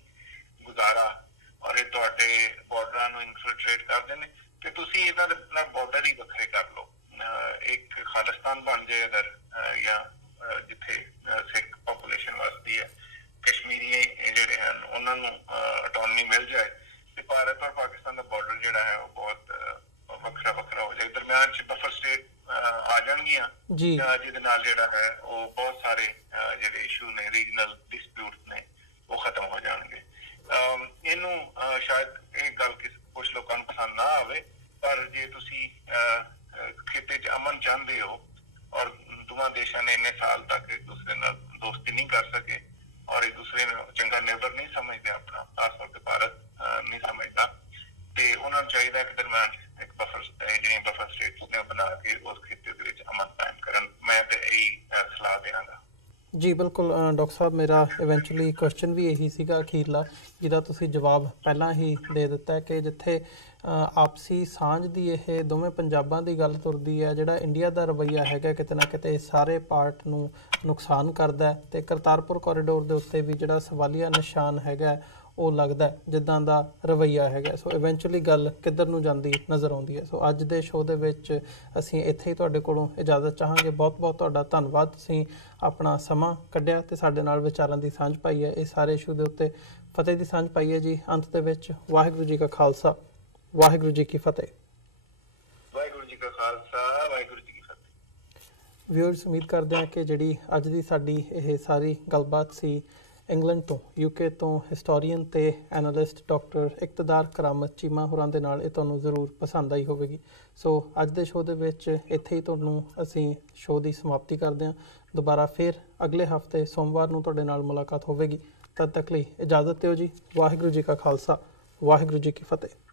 ਗੁਜ਼ਾਰਾ ਔਰ ਇਹ ਤੁਹਾਡੇ ਬਾਰਡਰਾਂ ਨੂੰ ਇਨਫਿਲਟਰੇਟ ਕਰਦੇ ਨੇ, ਤੇ ਤੁਸੀਂ ਇਹਨਾਂ ਦੇ ਨਾਲ ਬਾਰਡਰ ਹੀ ਵੱਖਰੇ ਕਰ ਲਓ। ਇੱਕ ਖਾਲਿਸਤਾਨ ਬਣ ਜਾਏ ਅਗਰ, ਜਾਂ ਜਿੱਥੇ ਸਿੱਖ ਪਾਪੂਲੇਸ਼ਨ ਵੱਸਦੀ ਹੈ, ਕਸ਼ਮੀਰੀ ਜਿਹੜੇ ਹਨ ਉਹਨਾਂ ਨੂੰ ਆਟੋਨਮੀ ਮਿਲ ਜਾਏ ਤੇ ਭਾਰਤ ਔਰ ਪਾਕਿਸਤਾਨ ਦਾ ਬਾਰਡਰ ਜਿਹੜਾ ਹੈ ਉਹ ਬਹੁਤ ਵੱਖਰਾ ਹੋ ਜਾਏ। ਦਰਮਿਆਨ ਚ ਬਫਰ ਸਟੇਟ ਆ ਜਾਣਗੀਆਂ ਜਿਹਦੇ ਨਾਲ ਜਿਹੜਾ ਹੈ ਉਹ ਬਹੁਤ ਸਾਰੇ ਜਿਹੜੇ ਇਸ਼ੂ ਨੇ, ਰੀਜਨਲ ਡਿਸਪਿਊਟਸ ਨੇ, ਉਹ ਖਤਮ ਹੋ ਜਾਣਗੇ। ਇਹਨੂੰ ਸ਼ਾਇਦ ਇਹ ਗੱਲ ਕੁਛ ਲੋਕਾਂ ਨੂੰ ਪਸੰਦ ਨਾ ਆਵੇ, ਪਰ ਜੇ ਤੁਸੀਂ ਖਿੱਤੇ 'ਚ ਅਮਨ ਚਾਹੁੰਦੇ ਹੋ ਔਰ ਦੋਵਾਂ ਦੇਸ਼ਾਂ ਨੇ ਇੰਨੇ ਸਾਲ ਤੱਕ ਇੱਕ ਦੂਸਰੇ ਨਾਲ ਦੋਸਤੀ ਨਹੀਂ ਕਰ ਸਕੇ ਔਰ ਇੱਕ ਦੂਸਰੇ ਨੂੰ ਚੰਗਾ ਨੇਬਰ ਨਹੀਂ ਸਮਝਦੇ ਆਪਣਾ, ਖਾਸ ਤੌਰ ਤੇ ਭਾਰਤ ਨਹੀਂ ਸਮਝਦਾ, ਤੇ ਉਹਨਾਂ ਨੂੰ ਚਾਹੀਦਾ ਕਿ ਦਰਮਿਆਨ ਇੱਕ ਜਿਹੜੀਆਂ ਬਫਰ ਸਟੇਟਸ ਨੇ ਬਣਾ ਕੇ ਉਸ ਖਿੱਤੇ ਦੇ ਵਿੱਚ ਅਮਨ ਕਾਇਮ ਕਰਨ। ਮੈਂ ਤੇ ਇਹੀ ਸਲਾਹ ਦੇਵਾਂਗਾ। ਜੀ ਬਿਲਕੁਲ ਡਾਕਟਰ ਸਾਹਿਬ, ਮੇਰਾ ਇਵੈਂਚੁਅਲੀ ਕੁਐਸਚਨ ਵੀ ਇਹੀ ਸੀਗਾ ਅਖੀਰਲਾ, ਜਿਹਦਾ ਤੁਸੀਂ ਜਵਾਬ ਪਹਿਲਾਂ ਹੀ ਦੇ ਦਿੱਤਾ ਕਿ ਜਿੱਥੇ ਆਪਸੀ ਸਾਂਝ ਦੀ ਇਹ ਦੋਵੇਂ ਪੰਜਾਬਾਂ ਦੀ ਗੱਲ ਤੁਰਦੀ ਹੈ, ਜਿਹੜਾ ਇੰਡੀਆ ਦਾ ਰਵੱਈਆ ਹੈਗਾ ਕਿਤੇ ਨਾ ਕਿਤੇ ਸਾਰੇ ਪਾਰਟ ਨੂੰ ਨੁਕਸਾਨ ਕਰਦਾ, ਅਤੇ ਕਰਤਾਰਪੁਰ ਕੋਰੀਡੋਰ ਦੇ ਉੱਤੇ ਵੀ ਜਿਹੜਾ ਸਵਾਲੀਆ ਨਿਸ਼ਾਨ ਹੈਗਾ ਉਹ ਲੱਗਦਾ ਜਿੱਦਾਂ ਦਾ ਰਵੱਈਆ ਹੈਗਾ। ਸੋ ਇਵੈਂਚੁਅਲੀ ਗੱਲ ਕਿੱਧਰ ਨੂੰ ਜਾਂਦੀ ਨਜ਼ਰ ਆਉਂਦੀ ਹੈ। ਸੋ ਅੱਜ ਦੇ ਸ਼ੋਅ ਦੇ ਵਿੱਚ ਅਸੀਂ ਇੱਥੇ ਹੀ ਤੁਹਾਡੇ ਕੋਲੋਂ ਇਜਾਜ਼ਤ ਚਾਹਾਂਗੇ। ਬਹੁਤ ਬਹੁਤ ਤੁਹਾਡਾ ਧੰਨਵਾਦ, ਤੁਸੀਂ ਆਪਣਾ ਸਮਾਂ ਕੱਢਿਆ ਤੇ ਸਾਡੇ ਨਾਲ ਵਿਚਾਰਾਂ ਦੀ ਸਾਂਝ ਪਾਈ ਹੈ, ਇਹ ਸਾਰੇ ਇਸ਼ੂ ਦੇ ਉੱਤੇ ਫਤਿਹ ਦੀ ਸਾਂਝ ਪਾਈ ਹੈ ਜੀ। ਅੰਤ ਦੇ ਵਿੱਚ ਵਾਹਿਗੁਰੂ ਜੀ ਕਾ ਖਾਲਸਾ, ਵਾਹਿਗੁਰੂ ਜੀ ਕੀ ਫਤਿਹ। ਵਾਹਿਗੁਰੂ ਜੀ ਕਾ ਖਾਲਸਾ, ਵਾਹਿਗੁਰੂ ਜੀ ਕੀ ਫਤਿਹ। ਵਿਊਅਰਸ, ਉਮੀਦ ਕਰਦੇ ਹਾਂ ਕਿ ਜਿਹੜੀ ਅੱਜ ਦੀ ਸਾਡੀ ਇਹ ਸਾਰੀ ਗੱਲਬਾਤ ਸੀ ਇੰਗਲੈਂਡ ਤੋਂ, UK ਤੋਂ ਹਿਸਟੋਰੀਅਨ ਤੇ ਐਨਾਲਿਸਟ ਡਾਕਟਰ ਇਕਤਦਾਰ ਕਰਾਮਤ ਚੀਮਾ ਹੋਰਾਂ ਦੇ ਨਾਲ ਇਹ ਤੁਹਾਨੂੰ ਜ਼ਰੂਰ ਪਸੰਦ ਆਈ ਹੋਵੇਗੀ। ਸੋ ਅੱਜ ਦੇ ਸ਼ੋਅ ਦੇ ਵਿੱਚ ਇੱਥੇ ਹੀ ਤੁਹਾਨੂੰ ਅਸੀਂ ਸ਼ੋਅ ਦੀ ਸਮਾਪਤੀ ਕਰਦੇ ਹਾਂ। ਦੁਬਾਰਾ ਫਿਰ ਅਗਲੇ ਹਫਤੇ ਸੋਮਵਾਰ ਨੂੰ ਤੁਹਾਡੇ ਨਾਲ ਮੁਲਾਕਾਤ ਹੋਵੇਗੀ। ਤਦ ਤੱਕ ਲਈ ਇਜਾਜ਼ਤ ਦਿਓ ਜੀ। ਵਾਹਿਗੁਰੂ ਜੀ ਕਾ ਖਾਲਸਾ, ਵਾਹਿਗੁਰੂ ਜੀ ਕੀ ਫਤਿਹ।